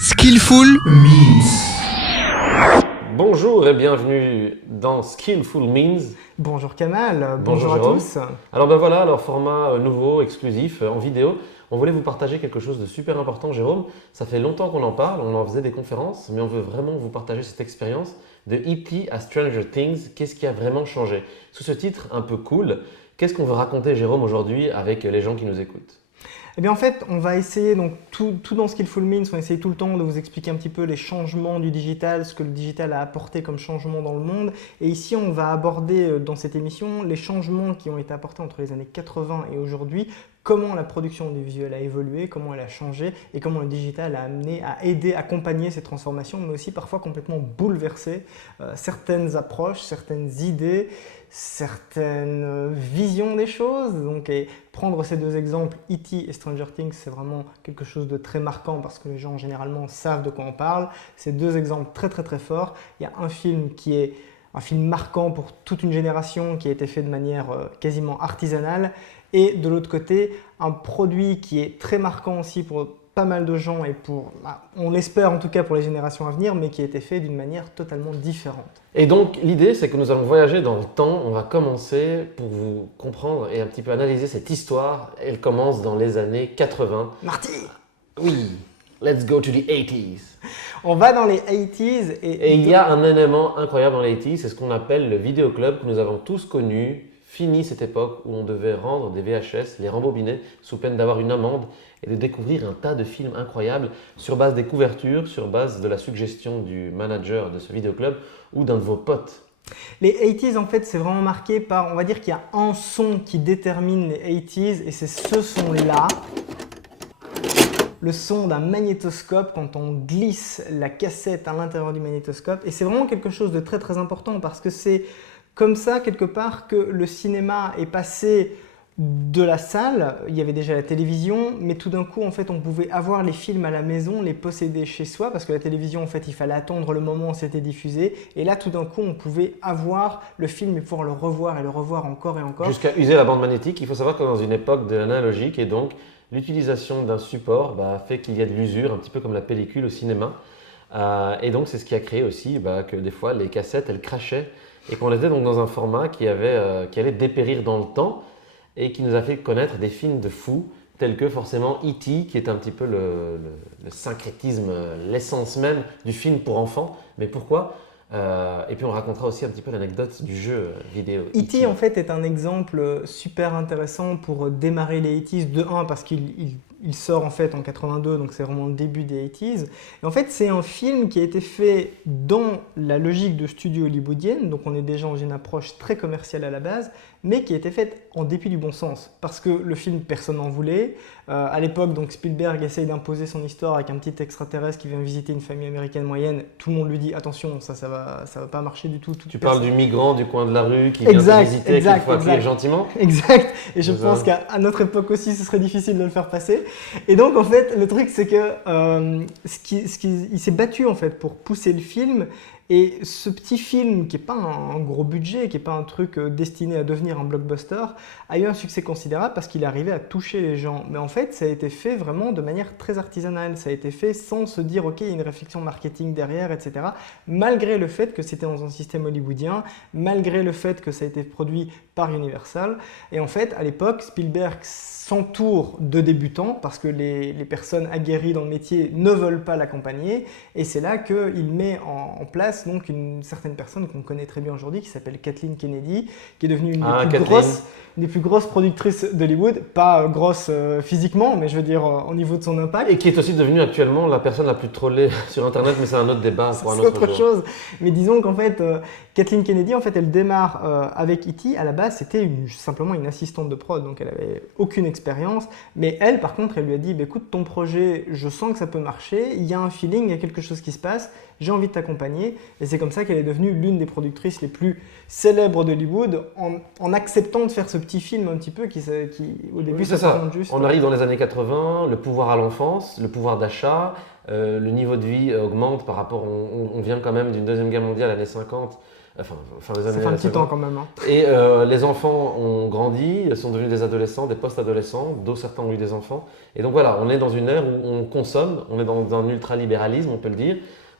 Skillful Means. Bonjour et bienvenue dans Skillful Means. Bonjour Kamal, Bonjour bonjour à Jérôme. tous. Alors ben voilà, alors format nouveau, exclusif, en vidéo. On voulait vous partager quelque chose de super important, Jérôme. Ça fait longtemps qu'on en parle, on en faisait des conférences, mais on veut vraiment vous partager cette expérience de E.T. à Stranger Things. Qu'est-ce qui a vraiment changé? Sous ce titre un peu cool, qu'est-ce qu'on veut raconter, Jérôme, aujourd'hui avec les gens qui nous écoutent? Eh bien en fait, on va essayer, donc tout dans Skillful Means, on essaye tout le temps de vous expliquer un petit peu les changements du digital, ce que le digital a apporté comme changement dans le monde. Et ici, on va aborder dans cette émission les changements qui ont été apportés entre les années 80 et aujourd'hui, comment la production du visuel a évolué, comment elle a changé et comment le digital a amené à aider, accompagner ces transformations, mais aussi parfois complètement bouleverser certaines approches, certaines idées, certaines visions des choses. Donc, et prendre ces deux exemples, E.T. et Stranger Things, c'est vraiment quelque chose de très marquant parce que les gens généralement savent de quoi on parle. C'est deux exemples très forts. Il y a un film qui est un film marquant pour toute une génération qui a été fait de manière quasiment artisanale. Et de l'autre côté, un produit qui est très marquant aussi pour pas mal de gens et pour, on l'espère en tout cas pour les générations à venir, mais qui a été fait d'une manière totalement différente. Et donc l'idée, c'est que nous allons voyager dans le temps. On va commencer pour vous comprendre et un petit peu analyser cette histoire. Elle commence dans les années 80. Marty! Oui, let's go to the 80s. On va dans les 80s Et il y a un élément incroyable dans les 80s, c'est ce qu'on appelle le vidéoclub que nous avons tous connu. Fini cette époque où on devait rendre des VHS, les rembobiner sous peine d'avoir une amende et de découvrir un tas de films incroyables sur base des couvertures, sur base de la suggestion du manager de ce vidéoclub ou d'un de vos potes. Les 80s, en fait, c'est vraiment marqué par, on va dire qu'il y a un son qui détermine les 80s et c'est ce son-là. Le son d'un magnétoscope quand on glisse la cassette à l'intérieur du magnétoscope. Et c'est vraiment quelque chose de très important parce que c'est comme ça, quelque part, que le cinéma est passé de la salle. Il y avait déjà la télévision, mais tout d'un coup, en fait, on pouvait avoir les films à la maison, les posséder chez soi, parce que la télévision, en fait, il fallait attendre le moment où c'était diffusé. Et là, tout d'un coup, on pouvait avoir le film et pouvoir le revoir et le revoir encore et encore. Jusqu'à user la bande magnétique. Il faut savoir que dans une époque de l'analogique, et donc l'utilisation d'un support fait qu'il y a de l'usure, un petit peu comme la pellicule au cinéma. Et donc, c'est ce qui a créé aussi que des fois, les cassettes, elles crachaient. Et qu'on était donc dans un format qui allait dépérir dans le temps et qui nous a fait connaître des films de fous tels que forcément E.T. qui est un petit peu le syncrétisme, l'essence même du film pour enfants. Mais pourquoi? Et puis on racontera aussi un petit peu l'anecdote du jeu vidéo. E.T. en fait est un exemple super intéressant pour démarrer les 80s de 1 parce qu'il sort en fait en 82, donc c'est vraiment le début des 80s. Et en fait, c'est un film qui a été fait dans la logique de studio hollywoodienne, donc on est déjà dans une approche très commerciale à la base, mais qui a été faite en dépit du bon sens, parce que le film, personne n'en voulait. À l'époque, donc Spielberg essaye d'imposer son histoire avec un petit extraterrestre qui vient visiter une famille américaine moyenne. Tout le monde lui dit attention, ça va pas marcher du tout. Tu parles du migrant du coin de la rue qui vient te visiter et qu'il faut accueillir gentiment. Exact. Et je pense qu'à notre époque aussi, ce serait difficile de le faire passer. Et donc en fait, le truc c'est que il s'est battu en fait pour pousser le film. Et ce petit film, qui n'est pas un gros budget, qui n'est pas un truc destiné à devenir un blockbuster, a eu un succès considérable parce qu'il arrivait à toucher les gens. Mais en fait, ça a été fait vraiment de manière très artisanale. Ça a été fait sans se dire, ok, il y a une réflexion marketing derrière, etc. Malgré le fait que c'était dans un système hollywoodien, malgré le fait que ça a été produit par Universal. Et en fait, à l'époque, Spielberg s'entoure de débutants parce que les personnes aguerries dans le métier ne veulent pas l'accompagner. Et c'est là qu'il met en place donc une certaine personne qu'on connaît très bien aujourd'hui qui s'appelle Kathleen Kennedy, qui est devenue une des plus grosses productrices d'Hollywood, pas grosse physiquement, mais je veux dire au niveau de son impact. Et qui est aussi devenue actuellement la personne la plus trollée sur Internet, mais c'est un autre débat pour un autre jour. C'est autre chose. Mais disons qu'en fait, Kathleen Kennedy, en fait, elle démarre avec E.T. À la base, c'était simplement une assistante de prod, donc elle avait aucune expérience. Mais elle, par contre, elle lui a dit, écoute, ton projet, je sens que ça peut marcher, il y a un feeling, il y a quelque chose qui se passe, j'ai envie de t'accompagner. Et c'est comme ça qu'elle est devenue l'une des productrices les plus célèbres d'Hollywood en acceptant de faire ce petit film un petit peu qui au début, ça présente juste. On arrive dans les années 80, le pouvoir à l'enfance, le pouvoir d'achat, le niveau de vie augmente par rapport, on vient quand même d'une deuxième guerre mondiale, années 50, fin des années Ça fait un petit 50. temps quand même. Hein. Et les enfants ont grandi, sont devenus des adolescents, des post-adolescents, dont certains ont eu des enfants. Et donc voilà, on est dans une ère où on consomme, on est dans un ultralibéralisme, on peut le dire.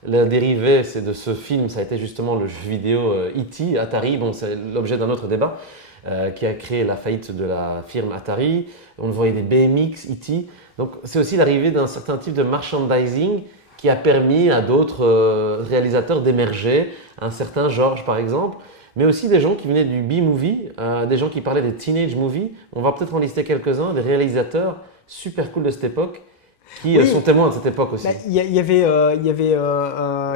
La dérivée de ce film, ça a été justement le jeu vidéo E.T., Atari, bon, c'est l'objet d'un autre débat, qui a créé la faillite de la firme Atari. On voyait des BMX, E.T. Donc c'est aussi l'arrivée d'un certain type de merchandising qui a permis à d'autres réalisateurs d'émerger, un certain George par exemple, mais aussi des gens qui venaient du B-movie, des gens qui parlaient des teenage movies. On va peut-être en lister quelques-uns, des réalisateurs super cool de cette époque, qui sont témoins de cette époque aussi. Il y avait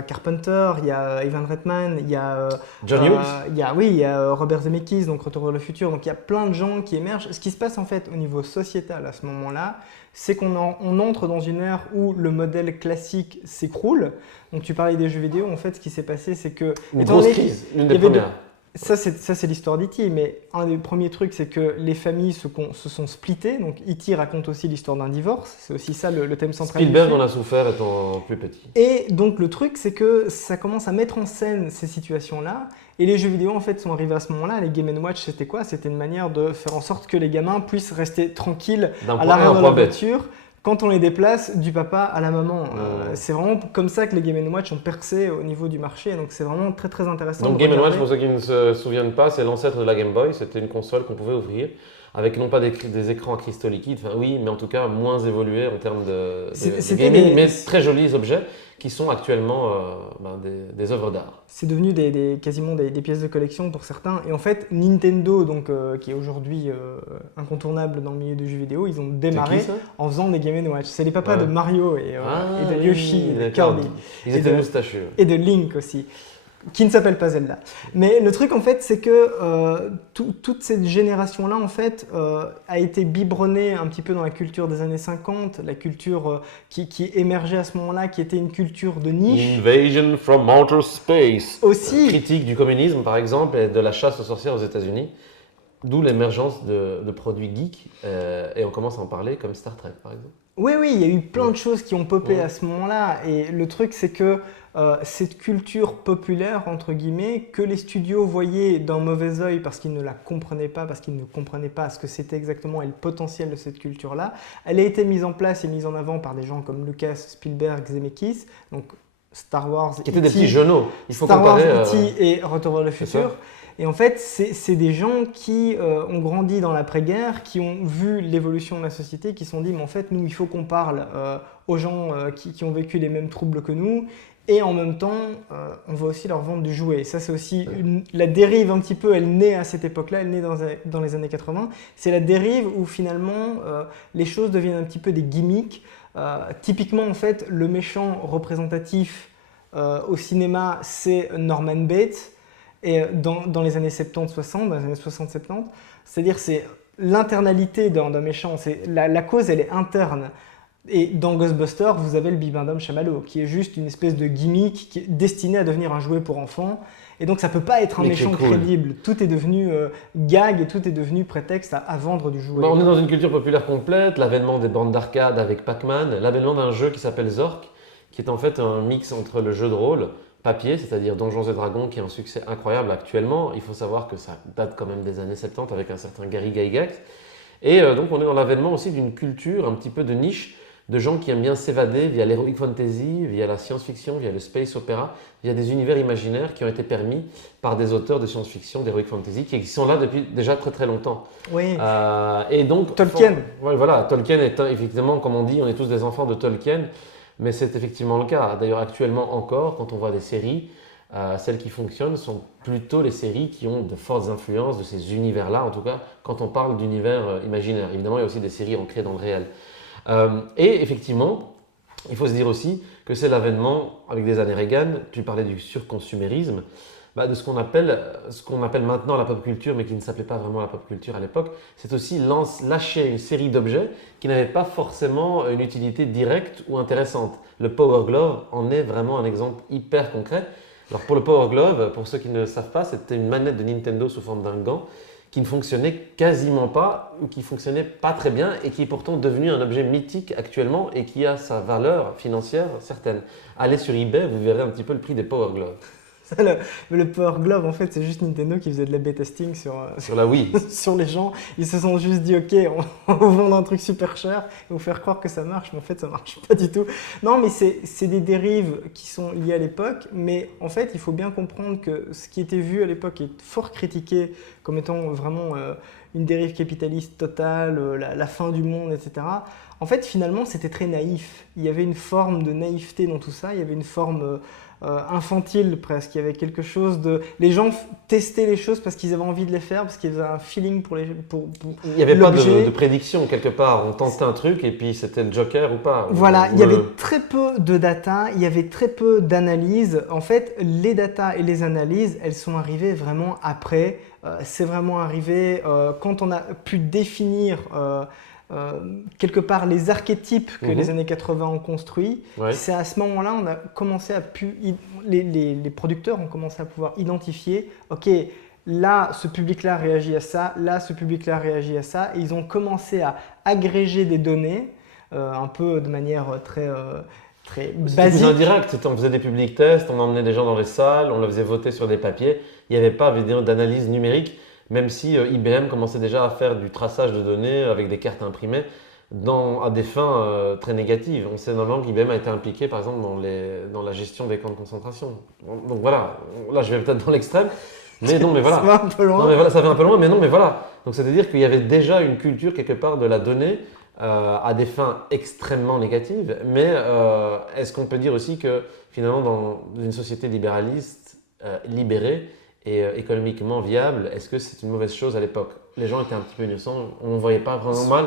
Carpenter, il y a Ivan Reitman, il y a John Hughes. il y a Robert Zemeckis, donc Retour vers le futur. Donc il y a plein de gens qui émergent. Ce qui se passe en fait au niveau sociétal à ce moment-là, c'est qu'on entre dans une ère où le modèle classique s'écroule. Donc tu parlais des jeux vidéo. En fait, ce qui s'est passé, c'est que Une grosse crise, une des premières. Ça, c'est l'histoire d'E.T., mais un des premiers trucs, c'est que les familles se sont splittées. Donc, E.T. raconte aussi l'histoire d'un divorce. C'est aussi ça le thème central. Spielberg en a souffert étant plus petit. Et donc, le truc, c'est que ça commence à mettre en scène ces situations-là. Et les jeux vidéo, en fait, sont arrivés à ce moment-là. Les Game & Watch, c'était quoi? C'était une manière de faire en sorte que les gamins puissent rester tranquilles à l'arrière de la voiture quand on les déplace du papa à la maman. C'est vraiment comme ça que les Game & Watch ont percé au niveau du marché. Donc c'est vraiment très très intéressant. Donc Game & Watch, pour ceux qui ne se souviennent pas, c'est l'ancêtre de la Game Boy. C'était une console qu'on pouvait ouvrir avec non pas des écrans à cristaux liquides, enfin oui, mais en tout cas moins évolués en termes de gaming, mais très jolis objets qui sont actuellement des œuvres d'art. C'est devenu quasiment des pièces de collection pour certains. Et en fait, Nintendo, donc, qui est aujourd'hui incontournable dans le milieu du jeu vidéo, ils ont démarré en faisant des Game & Watch. C'est les papas de Mario et de Yoshi, et de Kirby. Ils étaient moustachus. Et de Link aussi, qui ne s'appelle pas Zelda. Mais le truc, en fait, c'est que toute cette génération-là, en fait, a été biberonnée un petit peu dans la culture des années 50, la culture qui émergeait à ce moment-là, qui était une culture de niche. Invasion from Outer Space. Aussi. Critique du communisme, par exemple, et de la chasse aux sorcières aux États-Unis. D'où l'émergence de produits geeks, et on commence à en parler comme Star Trek, par exemple. Oui, il y a eu plein de choses qui ont popé à ce moment-là. Et le truc, c'est que cette culture populaire, entre guillemets, que les studios voyaient d'un mauvais œil parce qu'ils ne la comprenaient pas, parce qu'ils ne comprenaient pas ce que c'était exactement et le potentiel de cette culture-là, elle a été mise en place et mise en avant par des gens comme Lucas, Spielberg, Zemeckis, donc Star Wars, qui étaient des petits genoux. Il faut Star Wars, comparer, E.T. et Retour vers le futur. Et en fait, c'est des gens qui ont grandi dans l'après-guerre, qui ont vu l'évolution de la société, qui se sont dit, mais en fait, nous, il faut qu'on parle aux gens qui ont vécu les mêmes troubles que nous. Et en même temps, on va aussi leur vendre du jouet. Et ça, c'est aussi la dérive un petit peu, elle naît à cette époque-là, elle naît dans les années 80. C'est la dérive où finalement, les choses deviennent un petit peu des gimmicks. Typiquement, en fait, le méchant représentatif au cinéma, c'est Norman Bates. Et dans les années 70-60, dans les années 60-70, c'est-à-dire c'est l'internalité d'un méchant, la cause elle est interne. Et dans Ghostbusters, vous avez le bibendum chamallow, qui est juste une espèce de gimmick qui est destiné à devenir un jouet pour enfants. Et donc ça ne peut pas être un méchant crédible. Tout est devenu gag et tout est devenu prétexte à vendre du jouet. On est dans une culture populaire complète, l'avènement des bandes d'arcade avec Pac-Man, l'avènement d'un jeu qui s'appelle Zork, qui est en fait un mix entre le jeu de rôle papier, c'est-à-dire Donjons et Dragons, qui est un succès incroyable actuellement. Il faut savoir que ça date quand même des années 70 avec un certain Gary Gygax. Et donc on est dans l'avènement aussi d'une culture un petit peu de niche, de gens qui aiment bien s'évader via l'heroic fantasy, via la science-fiction, via le space opéra, via des univers imaginaires qui ont été permis par des auteurs de science-fiction, d'heroic fantasy, qui sont là depuis déjà très très longtemps. Oui. Et donc Tolkien. Voilà, Tolkien est effectivement, comme on dit, on est tous des enfants de Tolkien. Mais c'est effectivement le cas. D'ailleurs, actuellement encore, quand on voit des séries, celles qui fonctionnent sont plutôt les séries qui ont de fortes influences de ces univers-là, en tout cas quand on parle d'univers imaginaire. Évidemment, il y a aussi des séries ancrées dans le réel. Et effectivement, il faut se dire aussi que c'est l'avènement, avec des années Reagan, tu parlais du surconsumérisme, de ce qu'on appelle maintenant la pop culture, mais qui ne s'appelait pas vraiment la pop culture à l'époque. C'est aussi lâcher une série d'objets qui n'avaient pas forcément une utilité directe ou intéressante. Le Power Glove en est vraiment un exemple hyper concret. Alors pour le Power Glove, pour ceux qui ne le savent pas, c'était une manette de Nintendo sous forme d'un gant qui ne fonctionnait quasiment pas ou qui fonctionnait pas très bien et qui est pourtant devenu un objet mythique actuellement et qui a sa valeur financière certaine. Allez sur eBay, vous verrez un petit peu le prix des Power Gloves. Le Power Glove, en fait, c'est juste Nintendo qui faisait de l'A/B testing Sur la Wii. sur les gens. Ils se sont juste dit, ok, on va vendre un truc super cher et vous faire croire que ça marche, mais en fait, ça marche pas du tout. Non, mais c'est des dérives qui sont liées à l'époque, mais en fait, il faut bien comprendre que ce qui était vu à l'époque est fort critiqué comme étant vraiment une dérive capitaliste totale, la fin du monde, etc. En fait, finalement, c'était très naïf. Il y avait une forme de naïveté dans tout ça, il y avait une forme infantile presque. Il y avait quelque chose de... Les gens testaient les choses parce qu'ils avaient envie de les faire, parce qu'ils avaient un feeling pour Il n'y avait pas l'objet. de prédiction quelque part. On tentait un truc et puis c'était le Joker ou pas. Voilà, Ou il y avait le- très peu de data, il y avait très peu d'analyses. En fait, les data et les analyses, elles sont arrivées vraiment après. C'est vraiment arrivé quand on a pu définir quelque part les archétypes que les années 80 ont construits. Ouais. C'est à ce moment-là on a commencé les producteurs ont commencé à pouvoir identifier, ok, là ce public-là réagit à ça, là ce public-là réagit à ça, et ils ont commencé à agréger des données un peu de manière très C'était plus basique. indirect. On faisait des public tests, on emmenait des gens dans les salles, on les faisait voter sur des papiers. Il n'y avait pas d'analyse numérique, même si IBM commençait déjà à faire du traçage de données avec des cartes imprimées à des fins très négatives. On sait normalement qu'IBM a été impliqué par exemple dans la gestion des camps de concentration. Donc voilà, là je vais peut-être dans l'extrême, mais non mais voilà. Ça va un peu loin. Non mais voilà, ça va un peu loin, mais non mais voilà. Donc c'est-à-dire qu'il y avait déjà une culture quelque part de la donnée à des fins extrêmement négatives, mais est-ce qu'on peut dire aussi que finalement dans une société libéraliste, libérée et économiquement viable, est-ce que c'est une mauvaise chose à l'époque? Les gens étaient un petit peu innocents, on ne voyait pas vraiment mal.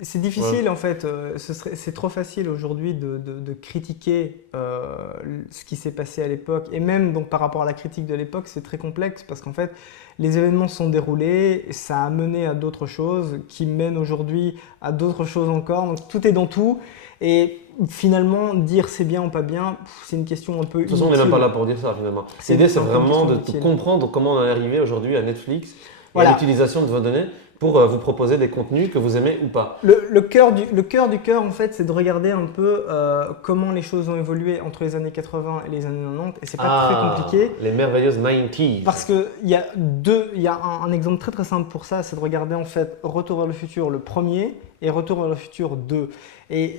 C'est difficile en fait, c'est trop facile aujourd'hui de critiquer ce qui s'est passé à l'époque, et même donc par rapport à la critique de l'époque, c'est très complexe parce qu'en fait les événements se sont déroulés, ça a mené à d'autres choses qui mènent aujourd'hui à d'autres choses encore, donc tout est dans tout, et finalement dire c'est bien ou pas bien, c'est une question un peu De toute façon, on n'est même inutile. pas là pour dire ça finalement. C'est L'idée, c'est un peu une vraiment de question inutile. comprendre comment on en est arrivé aujourd'hui à Netflix et Voilà. à l'utilisation de vos données pour vous proposer des contenus que vous aimez ou pas. Le cœur du cœur, en fait, c'est de regarder un peu comment les choses ont évolué entre les années 80 et les années 90, et c'est pas très compliqué. Les merveilleuses 90s. Parce qu'il y a un exemple très très simple pour ça, c'est de regarder en fait Retour vers le futur le premier et Retour vers le futur 2. Et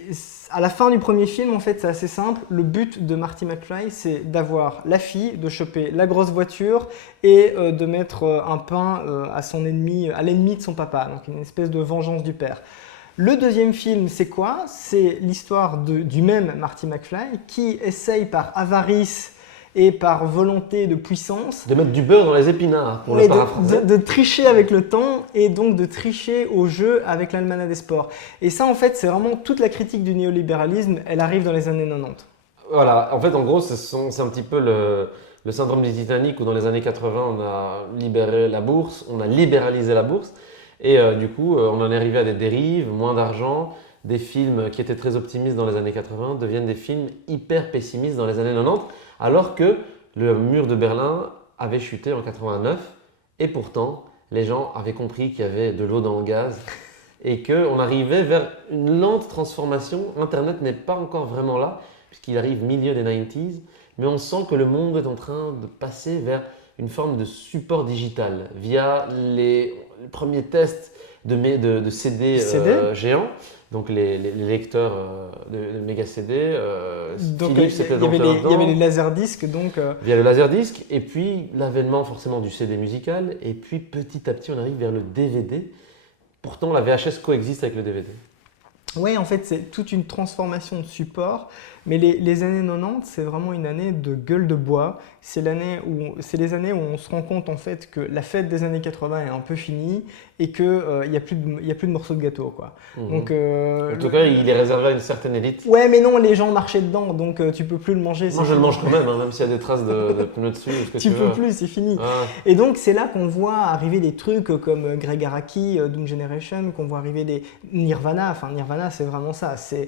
à la fin du premier film, en fait, c'est assez simple. Le but de Marty McFly, c'est d'avoir la fille, de choper la grosse voiture et de mettre un pain à son ennemi, à l'ennemi de son papa. Donc une espèce de vengeance du père. Le deuxième film, c'est quoi? C'est l'histoire du même Marty McFly qui essaye par avarice et par volonté de puissance De mettre du beurre dans les épinards, pour le mais paraphraser. de tricher avec le temps et donc de tricher au jeu avec l'almanach des sports. Et ça, en fait, c'est vraiment toute la critique du néolibéralisme, elle arrive dans les années 90. Voilà, en fait, en gros, c'est un petit peu le syndrome du Titanic où dans les années 80, on a libéré la bourse, on a libéralisé la bourse. Et du coup, on en est arrivé à des dérives, moins d'argent. Des films qui étaient très optimistes dans les années 80 deviennent des films hyper pessimistes dans les années 90, alors que le mur de Berlin avait chuté en 89 et pourtant les gens avaient compris qu'il y avait de l'eau dans le gaz et qu'on arrivait vers une lente transformation. Internet n'est pas encore vraiment là puisqu'il arrive milieu des 90s, mais on sent que le monde est en train de passer vers une forme de support digital via les premiers tests de CD, CD? géants. Donc les lecteurs de méga CD, Donc, Philips était il y avait là-dedans, les laserdiscs, donc via le laserdisc, et puis l'avènement forcément du CD musical, et puis petit à petit on arrive vers le DVD. Pourtant la VHS coexiste avec le DVD. ouais, en fait, c'est toute une transformation de support. Mais les années 90, c'est vraiment une année de gueule de bois. C'est les années où on se rend compte en fait que la fête des années 80 est un peu finie et qu'il n'y a plus de morceaux de gâteau, quoi. Donc, En tout cas, il est réservé à une certaine élite. ouais, mais non, les gens marchaient dedans, donc tu peux plus le manger. Moi, je le mange quand même, hein, même s'il y a des traces de pneus dessus. Ou ce que Tu tu peux veux. plus, c'est fini. Ah. Et donc c'est là qu'on voit arriver des trucs comme Greg Araki, Doom Generation, qu'on voit arriver des Nirvana. Enfin Nirvana, c'est vraiment ça. C'est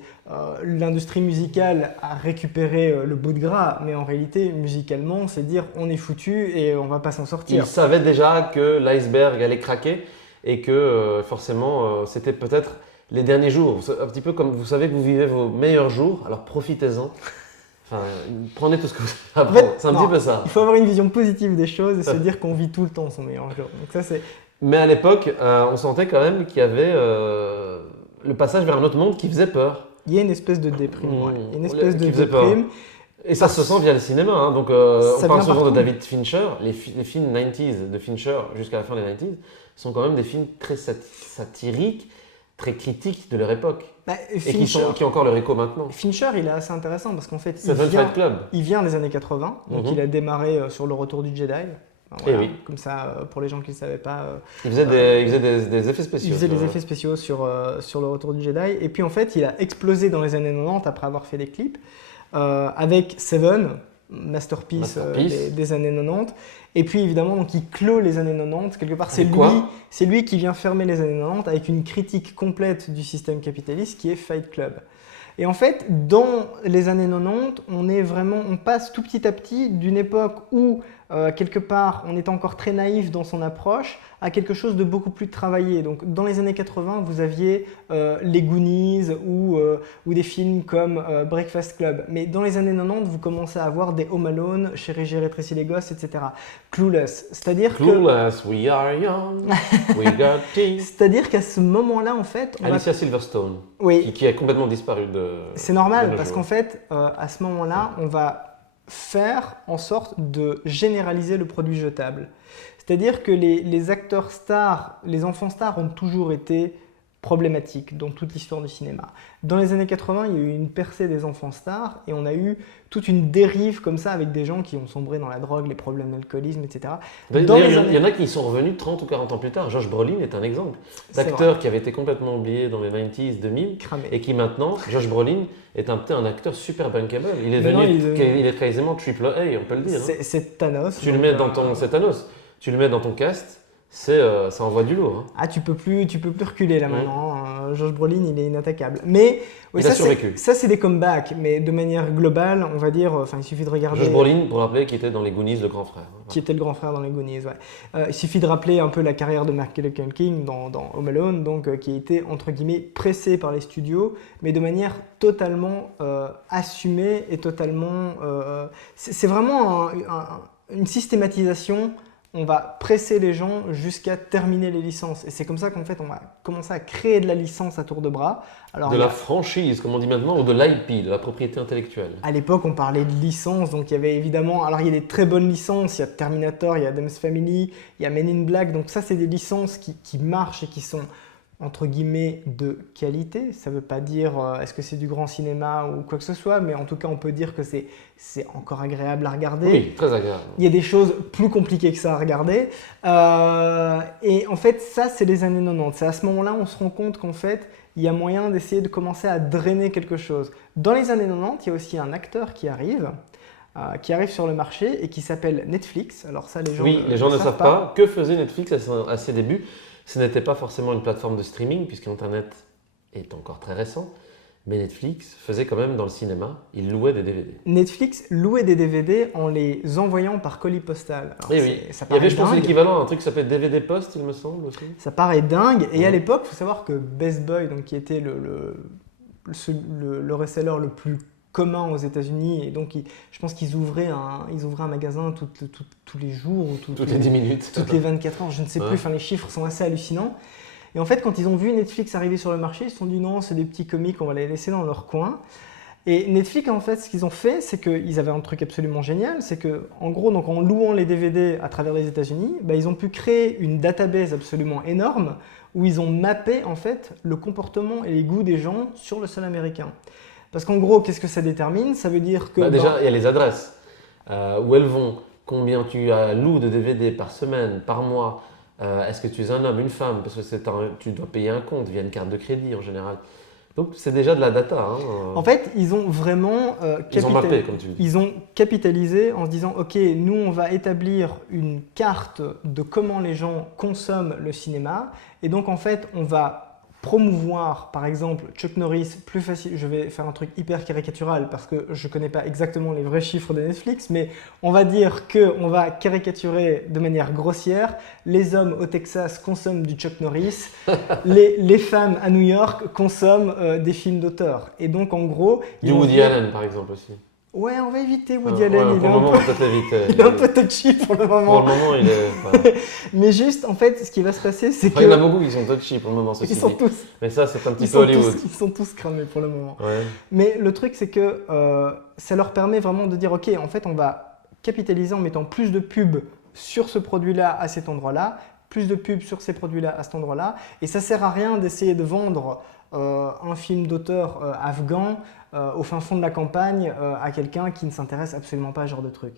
l'industrie musicale a récupéré le bout de gras, mais en réalité musicalement, c'est dire on est foutu et on va pas s'en Il sortir. savait déjà que l'iceberg allait craquer et que forcément c'était peut-être les derniers jours. Un petit peu comme vous savez que vous vivez vos meilleurs jours, alors profitez-en. Enfin, prenez tout ce que vous avez à En fait, prendre. C'est un non, petit peu ça. Il faut avoir une vision positive des choses et se dire qu'on vit tout le temps son meilleur jour. Donc ça, c'est Mais à l'époque, on sentait quand même qu'il y avait le passage vers un autre monde qui faisait peur. il y a une espèce de déprime. Ouais. Il y a une Qui espèce de faisait peur. déprime. Et ça se sent via le cinéma. Hein. Donc, Ça on parle vient souvent de partout. David Fincher. Les films 90s de Fincher jusqu'à la fin des 90s sont quand même des films très satiriques, très critiques de leur époque. Bah, Et Fincher, qui ont encore leur écho maintenant. Fincher, il est assez intéressant parce qu'en fait, Seven Fight Club. il vient des années 80. Donc Mhm. il a démarré sur le retour du Jedi. Enfin, Eh oui. Comme ça, pour les gens qui ne le savaient pas, Il faisait des effets spéciaux. il faisait tu des vois. effets spéciaux sur le retour du Jedi. Et puis en fait, il a explosé dans les années 90 après avoir fait des clips avec Seven, masterpiece, des années 90. Et puis évidemment, donc, il clôt les années 90. Quelque part, Avec quoi c'est lui qui vient fermer les années 90 avec une critique complète du système capitaliste qui est Fight Club. Et en fait, dans les années 90, on passe tout petit à petit d'une époque où, quelque part, on est encore très naïf dans son approche, à quelque chose de beaucoup plus travaillé. Donc, dans les années 80, vous aviez les Goonies ou des films comme Breakfast Club. Mais dans les années 90, vous commencez à avoir des Home Alone, Chérie, j'ai rétréci les gosses, etc. Clueless. Clueless, we are young, we got teeth. C'est-à-dire qu'à ce moment-là, en fait, Alicia Silverstone, Oui. qui a complètement disparu de. C'est normal de nos parce jours. qu'en fait, à ce moment-là, on va faire en sorte de généraliser le produit jetable. C'est-à-dire que les acteurs stars, les enfants stars ont toujours été problématiques dans toute l'histoire du cinéma. Dans les années 80, il y a eu une percée des enfants stars et on a eu toute une dérive comme ça avec des gens qui ont sombré dans la drogue, les problèmes d'alcoolisme, etc. D'ailleurs, il y en a qui sont revenus 30 ou 40 ans plus tard. Josh Brolin est un exemple C'est d'acteur vrai. qui avait été complètement oublié dans les 90s, 2000 Cramé. et qui maintenant, Josh Brolin, est un acteur super bankable. Il est Maintenant, devenu, il est- il est quasiment triple A, on peut le dire. hein. C'est Thanos. Tu le donc, mets dans ton, c'est Thanos. Tu le mets dans ton cast, ça envoie du lourd. hein. Ah, tu peux plus reculer là Mm. maintenant. Josh Brolin, il est inattaquable. Mais oui, Il a ça, survécu. c'est des comebacks, mais de manière globale, on va dire. Enfin, il suffit de regarder. Josh Brolin, pour rappeler, qui était dans les Goonies, le grand frère. hein. Qui était le grand frère dans les Goonies, ouais. Il suffit de rappeler un peu la carrière de Macaulay Culkin dans Home Alone, donc qui a été entre guillemets pressé par les studios, mais de manière totalement assumée et totalement. C'est vraiment une systématisation. On va presser les gens jusqu'à terminer les licences. Et c'est comme ça qu'en fait, on va commencer à créer de la licence à tour de bras. Alors, De il y a- la franchise, comme on dit maintenant, ou de l'IP, de la propriété intellectuelle. À l'époque, on parlait de licences, donc il y avait évidemment, alors il y a des très bonnes licences, il y a Terminator, il y a Addams Family, il y a Men in Black, donc ça c'est des licences qui marchent et qui sont entre guillemets de qualité. Ça ne veut pas dire est-ce que c'est du grand cinéma ou quoi que ce soit, mais en tout cas on peut dire que c'est encore agréable à regarder. Oui, très agréable. Il y a des choses plus compliquées que ça à regarder. Et en fait, ça, c'est les années 90. C'est à ce moment-là on se rend compte qu'en fait, il y a moyen d'essayer de commencer à drainer quelque chose. Dans les années 90, il y a aussi un acteur qui arrive sur le marché et qui s'appelle Netflix. Alors ça, Oui, les gens ne savent pas. Que faisait Netflix à ses débuts? Ce n'était pas forcément une plateforme de streaming, puisque Internet est encore très récent. Mais Netflix faisait quand même dans le cinéma, il louait des DVD. Netflix louait des DVD en les envoyant par colis postal. Alors, Et oui, ça il y avait, paraît je pense, dingue. l'équivalent, un truc qui s'appelle DVD Post, il me semble aussi. Ça paraît dingue. Et à Ouais. l'époque, il faut savoir que Best Buy, donc, qui était le reseller le plus commun aux États-Unis, et donc je pense qu'ils ouvraient un magasin tous les jours, ou Toutes les 10 minutes. toutes les 24 heures, je ne sais Ouais. plus, enfin, les chiffres sont assez hallucinants. Et en fait, quand ils ont vu Netflix arriver sur le marché, ils se sont dit non, c'est des petits comiques, on va les laisser dans leur coin. Et Netflix, en fait, ce qu'ils ont fait, c'est qu'ils avaient un truc absolument génial, c'est que, en gros, donc en louant les DVD à travers les États-Unis, bah, ils ont pu créer une database absolument énorme où ils ont mappé en fait le comportement et les goûts des gens sur le sol américain. Parce qu'en gros, qu'est-ce que ça détermine? Ça veut dire que Déjà, il y a les adresses. Où elles vont, combien tu loues de DVD par semaine, par mois. Est-ce que tu es un homme, une femme? Parce que tu dois payer un compte via une carte de crédit en général. Donc c'est déjà de la data. hein. en fait, ils ont vraiment Ils ont mappé, comme tu le dis. Ils ont capitalisé en se disant ok, nous on va établir une carte de comment les gens consomment le cinéma et donc en fait on va promouvoir par exemple Chuck Norris plus facile. Je vais faire un truc hyper caricatural parce que je connais pas exactement les vrais chiffres de Netflix, mais on va dire que on va caricaturer de manière grossière. Les hommes au Texas consomment du Chuck Norris, les femmes à New York consomment des films d'auteur. Et donc en gros, Du ils vont Woody dire- Allen, par exemple, aussi. Ouais, on va éviter Woody Allen, Ouais, il pour est le moment, on un va peut-être l'éviter. peu, il est un peu touchy pour le Pour moment. le moment, il est. Enfin, Mais juste, en fait, ce qui va se passer, c'est il y en a que beaucoup qui sont touchy pour le moment, ceci ils sont dit. tous, Mais ça, c'est un petit ils peu sont Hollywood. tous, ils sont tous cramés pour le moment. Ouais. Mais le truc, c'est que ça leur permet vraiment de dire, ok, en fait, on va capitaliser en mettant plus de pubs sur ce produit-là à cet endroit-là, plus de pubs sur ces produits-là à cet endroit-là, et ça sert à rien d'essayer de vendre un film d'auteur afghan au fin fond de la campagne à quelqu'un qui ne s'intéresse absolument pas à ce genre de truc.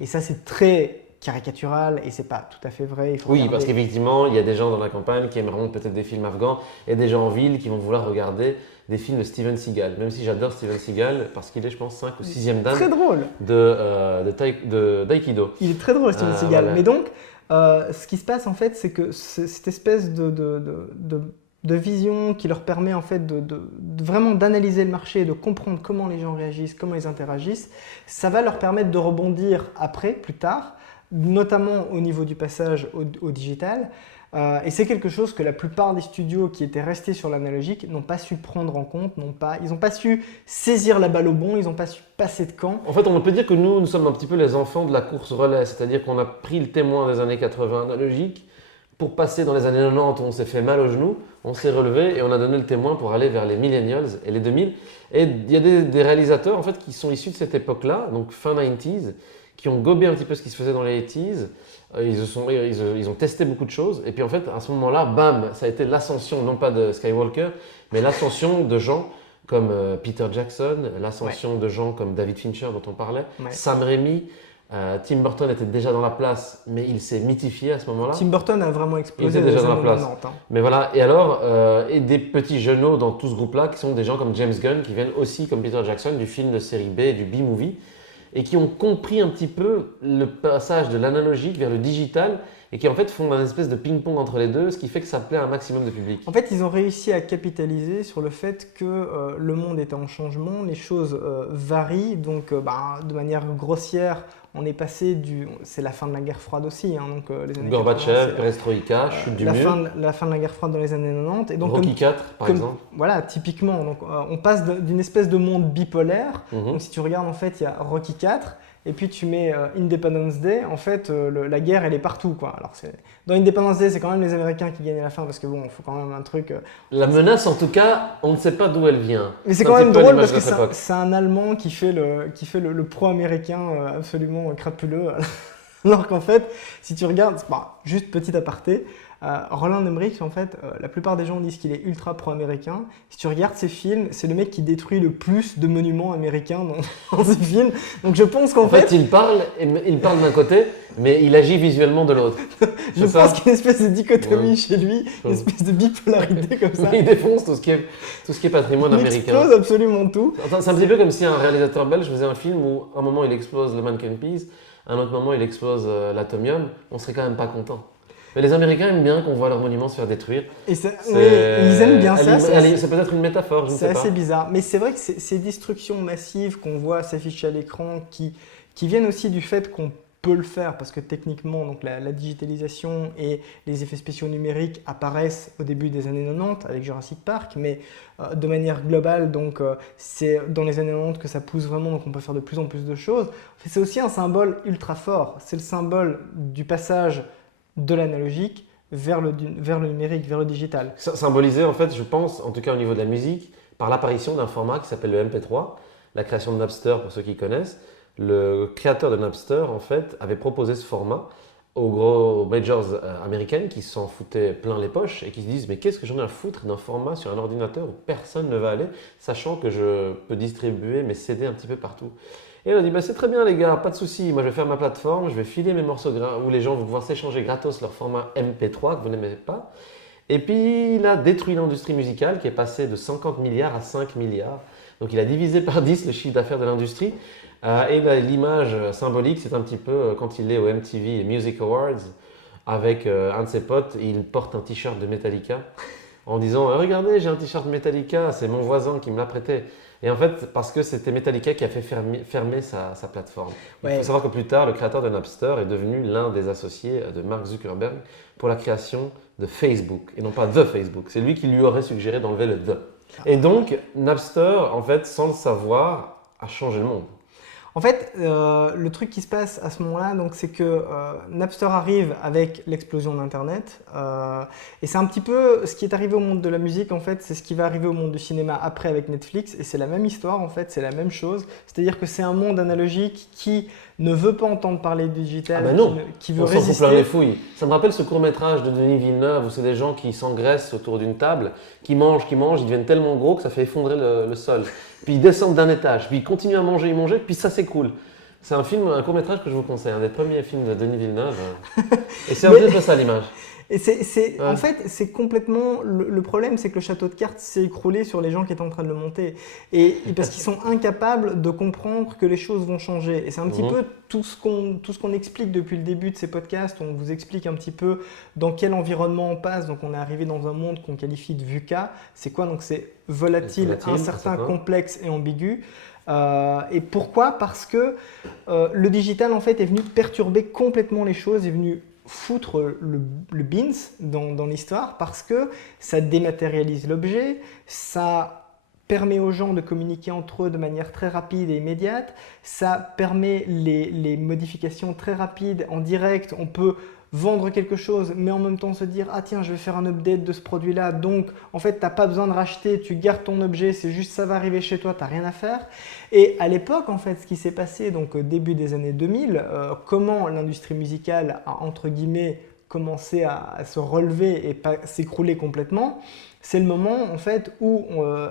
Et ça, c'est très caricatural et c'est pas tout à fait vrai. Il faut Oui, regarder. parce qu'effectivement, il y a des gens dans la campagne qui aimeront peut-être des films afghans et des gens en ville qui vont vouloir regarder des films de Steven Seagal. Même si j'adore Steven Seagal parce qu'il est, je pense, 5 ou 6e Très dan drôle. d'Aikido. Il est très drôle, Steven Seagal. Voilà. Mais donc, ce qui se passe en fait, c'est que cette espèce de vision qui leur permet en fait de vraiment d'analyser le marché et de comprendre comment les gens réagissent, comment ils interagissent, ça va leur permettre de rebondir après, plus tard, notamment au niveau du passage au digital. Et c'est quelque chose que la plupart des studios qui étaient restés sur l'analogique n'ont pas su prendre en compte, ils n'ont pas su saisir la balle au bon, ils n'ont pas su passer de camp. En fait, on peut dire que nous sommes un petit peu les enfants de la course relais, c'est-à-dire qu'on a pris le témoin des années 80 analogiques pour passer dans les années 90 où on s'est fait mal au genou, on s'est relevé et on a donné le témoin pour aller vers les millennials et les 2000. Et il y a des réalisateurs en fait qui sont issus de cette époque-là, donc fin 90s, qui ont gobé un petit peu ce qui se faisait dans les 80s. Ils ont testé beaucoup de choses et puis en fait à ce moment-là, bam, ça a été l'ascension non pas de Skywalker, mais l'ascension de gens comme Peter Jackson, l'ascension de gens comme David Fincher dont on parlait, Ouais. Sam Raimi. Tim Burton était déjà dans la place, mais il s'est mythifié à ce moment-là. Tim Burton a vraiment explosé Il était déjà les dans la années place. 90, hein. Mais voilà, et alors, et des petits jeunes dans tout ce groupe-là qui sont des gens comme James Gunn, qui viennent aussi, comme Peter Jackson, du film de série B et du B-movie, et qui ont compris un petit peu le passage de l'analogique vers le digital, et qui en fait font un espèce de ping-pong entre les deux, ce qui fait que ça plaît à un maximum de public. En fait, ils ont réussi à capitaliser sur le fait que le monde est en changement, les choses varient, donc de manière grossière, on est passé c'est la fin de la guerre froide aussi, hein, donc les années 80, Gorbatchev, c'est Perestroïka, chute du la mur, fin de la guerre froide dans les années 90, et donc Rocky IV par exemple. voilà, typiquement, donc on passe d'une espèce de monde bipolaire. Mhm. Donc si tu regardes en fait, il y a Rocky IV. Et puis tu mets Independence Day, en fait la guerre elle est partout quoi. Alors dans Independence Day c'est quand même les Américains qui gagnent à la fin parce que bon il faut quand même un truc. La menace en tout cas, on ne sait pas d'où elle vient. Mais c'est un quand petit même peu drôle l'image parce que de cette époque. c'est un Allemand qui fait le pro-américain absolument crapuleux. Alors qu'en fait si tu regardes, juste petit aparté, Roland Emmerich, en fait, la plupart des gens disent qu'il est ultra pro-américain. Si tu regardes ses films, c'est le mec qui détruit le plus de monuments américains dans ses films. Donc je pense qu'en En fait, il parle d'un côté, mais il agit visuellement de l'autre. je C'est ça. pense qu'il y a une espèce de dichotomie Ouais. chez lui, une espèce de bipolarité comme ça. Il défonce tout ce qui est patrimoine Il américain. explose absolument tout. Attends, c'est un petit peu comme si un réalisateur belge faisait un film où à un moment il explose le Mannequin Peace, à un autre moment il explose l'Atomium, on serait quand même pas content. Mais les Américains aiment bien qu'on voit leurs monuments se faire détruire. Et oui, ils aiment bien ça. C'est peut-être une métaphore, je ne C'est sais pas. assez bizarre. Mais c'est vrai que ces destructions massives qu'on voit s'afficher à l'écran, qui viennent aussi du fait qu'on peut le faire, parce que techniquement, donc la digitalisation et les effets spéciaux numériques apparaissent au début des années 90 avec Jurassic Park, mais de manière globale, donc c'est dans les années 90 que ça pousse vraiment, donc on peut faire de plus en plus de choses. C'est aussi un symbole ultra fort. C'est le symbole du passage de l'analogique vers le numérique, vers le digital. Symbolisé en fait, je pense, en tout cas au niveau de la musique, par l'apparition d'un format qui s'appelle le MP3, la création de Napster pour ceux qui connaissent. Le créateur de Napster en fait avait proposé ce format aux gros majors américaines qui s'en foutaient plein les poches et qui se disent mais qu'est-ce que j'en ai à foutre d'un format sur un ordinateur où personne ne va aller, sachant que je peux distribuer mes CD un petit peu partout. Et on a dit bah, c'est très bien les gars, pas de souci, moi je vais faire ma plateforme, je vais filer mes morceaux où les gens vont pouvoir s'échanger gratos leur format MP3 que vous n'aimez pas. Et puis il a détruit l'industrie musicale qui est passée de 50 milliards à 5 milliards. Donc il a divisé par 10 le chiffre d'affaires de l'industrie. Et l'image symbolique, c'est un petit peu quand il est au MTV les Music Awards avec un de ses potes, et il porte un t-shirt de Metallica en disant regardez, j'ai un t-shirt Metallica, c'est mon voisin qui me l'a prêté. Et en fait, parce que c'était Metallica qui a fait fermer sa plateforme. Il Ouais. faut savoir que plus tard, le créateur de Napster est devenu l'un des associés de Mark Zuckerberg pour la création de Facebook, et non pas The Facebook. C'est lui qui lui aurait suggéré d'enlever le The. Et donc, Napster, en fait, sans le savoir, a changé le monde. En fait, le truc qui se passe à ce moment-là, donc, c'est que Napster arrive avec l'explosion d'Internet. Et c'est un petit peu ce qui est arrivé au monde de la musique, en fait, c'est ce qui va arriver au monde du cinéma après avec Netflix. Et c'est la même histoire, en fait, c'est la même chose. C'est-à-dire que c'est un monde analogique qui ne veut pas entendre parler du digital, Ah ben non, qui veut on s'en fout résister. plein les fouilles. Ça me rappelle ce court-métrage de Denis Villeneuve où c'est des gens qui s'engraissent autour d'une table, qui mangent, ils deviennent tellement gros que ça fait effondrer le sol. Puis ils descendent d'un étage, puis ils continuent à manger, puis ça s'écroule. C'est un court-métrage que je vous conseille, un des premiers films de Denis Villeneuve. Et c'est un peu ça l'image. Et Ouais. en fait, c'est complètement. Le problème, c'est que le château de cartes s'est écroulé sur les gens qui étaient en train de le monter. Et parce qu'ils sont incapables de comprendre que les choses vont changer. Et c'est un petit peu tout ce qu'on explique depuis le début de ces podcasts. On vous explique un petit peu dans quel environnement on passe. Donc, on est arrivé dans un monde qu'on qualifie de VUCA. C'est quoi? Donc, c'est volatile, incertain, complexe et ambigu. Et pourquoi? Parce que le digital, en fait, est venu perturber complètement les choses, est venu foutre le beans dans l'histoire parce que ça dématérialise l'objet, ça permet aux gens de communiquer entre eux de manière très rapide et immédiate, ça permet les modifications très rapides en direct, on peut vendre quelque chose mais en même temps se dire ah tiens je vais faire un update de ce produit là donc en fait tu n'as pas besoin de racheter, tu gardes ton objet, c'est juste ça va arriver chez toi, tu n'as rien à faire. Et à l'époque en fait ce qui s'est passé donc au début des années 2000, comment l'industrie musicale a entre guillemets commencé à se relever et pas s'écrouler complètement, c'est le moment en fait où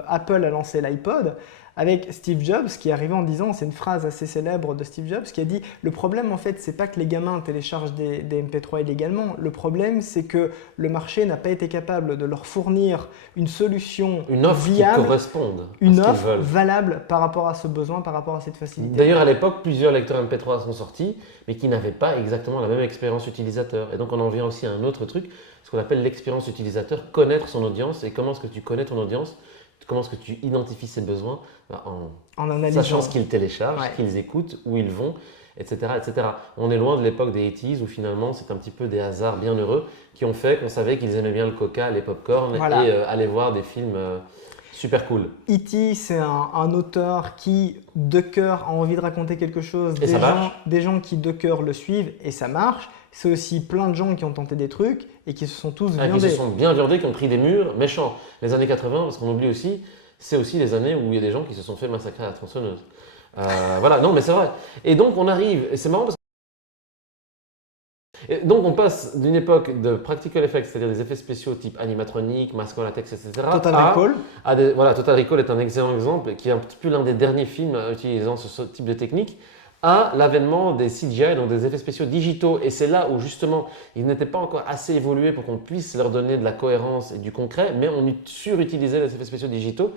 Apple a lancé l'iPod avec Steve Jobs qui est arrivé en disant, c'est une phrase assez célèbre de Steve Jobs qui a dit le problème en fait c'est pas que les gamins téléchargent des MP3 illégalement, le problème c'est que le marché n'a pas été capable de leur fournir une solution une offre viable, qui corresponde une à ce qu'ils offre veulent. valable par rapport à ce besoin, par rapport à cette facilité. D'ailleurs, à l'époque, plusieurs lecteurs MP3 sont sortis, mais qui n'avaient pas exactement la même expérience utilisateur. Et donc, on en vient aussi à un autre truc, ce qu'on appelle l'expérience utilisateur, connaître son audience. Et comment est-ce que tu connais ton audience? Comment est-ce que tu identifies ses besoins? En analysant. sachant ce qu'ils téléchargent, ce qu'ils écoutent, où ils vont, etc., etc. On est loin de l'époque des 80s où finalement c'est un petit peu des hasards bien heureux qui ont fait qu'on savait qu'ils aimaient bien le coca, les pop-corn et aller voir des films super cool. E.T. c'est un auteur qui de cœur a envie de raconter quelque chose, des gens qui de cœur le suivent et ça marche. C'est aussi plein de gens qui ont tenté des trucs et qui se sont tous viandés. Qui se sont bien viandés, qui ont pris des murs méchants. Les années 80, parce qu'on oublie aussi, c'est aussi les années où il y a des gens qui se sont fait massacrer à la tronçonneuse. Voilà, non mais c'est vrai. Et donc on arrive, et c'est marrant parce que... Et donc on passe d'une époque de practical effects, c'est-à-dire des effets spéciaux type animatronique, masque en latex, etc. Total Recall. Voilà, Total Recall est un excellent exemple, qui est un petit peu l'un des derniers films utilisant ce type de technique, à l'avènement des CGI, donc des effets spéciaux digitaux. Et c'est là où justement, ils n'étaient pas encore assez évolués pour qu'on puisse leur donner de la cohérence et du concret, mais on surutilisait les effets spéciaux digitaux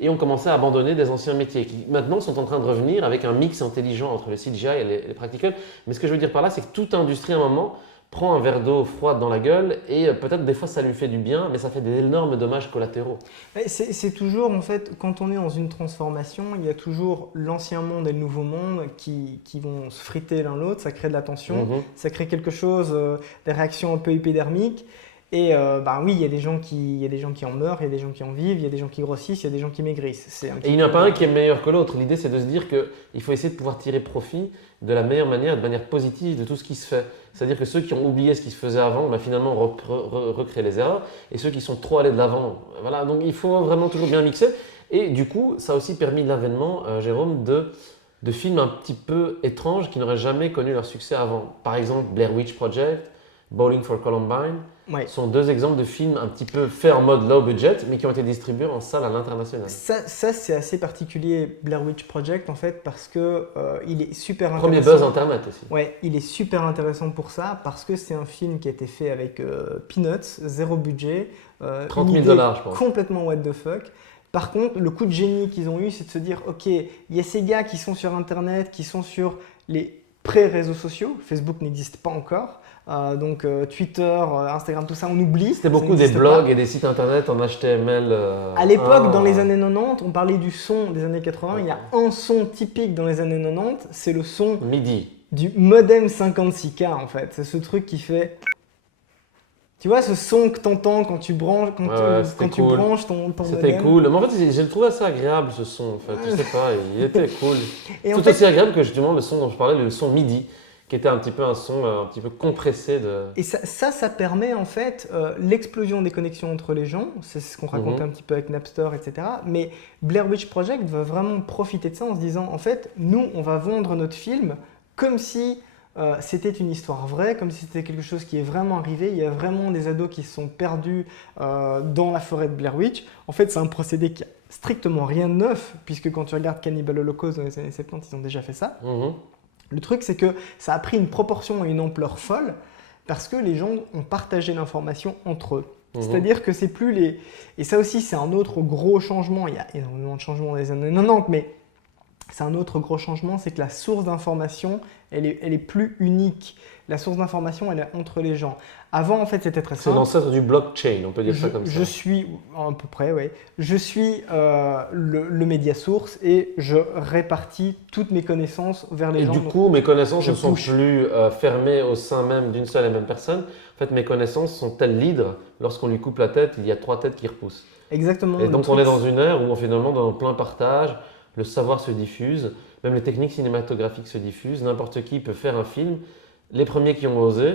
et on commençait à abandonner des anciens métiers qui maintenant sont en train de revenir avec un mix intelligent entre le CGI et les practicals. Mais ce que je veux dire par là, c'est que toute industrie à un moment prend un verre d'eau froide dans la gueule et peut-être des fois ça lui fait du bien, mais ça fait des énormes dommages collatéraux. C'est toujours en fait, quand on est dans une transformation, il y a toujours l'ancien monde et le nouveau monde qui vont se friter l'un l'autre, ça crée de la tension, ça crée quelque chose, des réactions un peu épidermiques. Et oui, il y a des gens qui en meurent, il y a des gens qui en vivent, il y a des gens qui grossissent, il y a des gens qui maigrissent. Et il n'y en a pas un qui est meilleur que l'autre. L'idée, c'est de se dire qu'il faut essayer de pouvoir tirer profit de la meilleure manière, de manière positive de tout ce qui se fait. C'est-à-dire que ceux qui ont oublié ce qui se faisait avant, finalement, recréent les erreurs. Et ceux qui sont trop allés de l'avant, voilà. Donc, il faut vraiment toujours bien mixer. Et du coup, ça a aussi permis l'avènement, Jérôme, de films un petit peu étranges qui n'auraient jamais connu leur succès avant. Par exemple, Blair Witch Project, Bowling for Columbine, sont deux exemples de films un petit peu faits en mode low budget, mais qui ont été distribués en salle à l'international. Ça c'est assez particulier, Blair Witch Project, en fait, parce que il est super intéressant. Premier buzz internet aussi. Ouais, il est super intéressant pour ça, parce que c'est un film qui a été fait avec peanuts, zéro budget. 30 000 $, je pense. Complètement what the fuck. Par contre, le coup de génie qu'ils ont eu, c'est de se dire, ok, il y a ces gars qui sont sur Internet, qui sont sur les pré-réseaux sociaux. Facebook n'existe pas encore. Donc Twitter, Instagram, tout ça, on oublie. C'était beaucoup des blogs et des sites internet en HTML. À l'époque, dans les années 90, on parlait du son des années 80. Il y a un son typique dans les années 90, c'est le son MIDI. Du modem 56K en fait. C'est ce truc qui fait… Tu vois ce son que t'entends quand tu branches, Ouais, c'était quand tu cool. branches ton C'était modem. cool. Mais en fait, j'ai trouvé assez agréable ce son. En fait. Je sais pas, il était cool. Et en Tout fait, aussi agréable que justement le son dont je parlais, le son MIDI, qui était un petit peu un son un petit peu compressé de. et ça permet en fait l'explosion des connexions entre les gens. C'est ce qu'on racontait un petit peu avec Napster, etc. Mais Blair Witch Project va vraiment profiter de ça en se disant, en fait, nous, on va vendre notre film comme si c'était une histoire vraie, comme si c'était quelque chose qui est vraiment arrivé. Il y a vraiment des ados qui se sont perdus dans la forêt de Blair Witch. En fait, c'est un procédé qui a strictement rien de neuf, puisque quand tu regardes Cannibal Holocaust dans les années 70, ils ont déjà fait ça. Mhm. Le truc, c'est que ça a pris une proportion et une ampleur folle parce que les gens ont partagé l'information entre eux. Mhm. C'est-à-dire que c'est plus les... Et ça aussi, c'est un autre gros changement. Il y a énormément de changements dans les années 90, mais c'est un autre gros changement, c'est que la source d'information, elle est plus unique. La source d'information, elle est entre les gens. Avant, en fait, c'était très C'est simple. l'ancêtre du blockchain, on peut dire ça comme ça. Je suis, à peu près, oui. Je suis le média source et je répartis toutes mes connaissances vers les Et gens. du coup, mes connaissances je ne sont push. plus fermées au sein même d'une seule et même personne. En fait, mes connaissances sont telles l'hydre, lorsqu'on lui coupe la tête, il y a 3 têtes qui repoussent. Exactement. Et le donc, truc, on est dans une ère où finalement, dans plein partage, le savoir se diffuse, même les techniques cinématographiques se diffusent, n'importe qui peut faire un film. Les premiers qui ont osé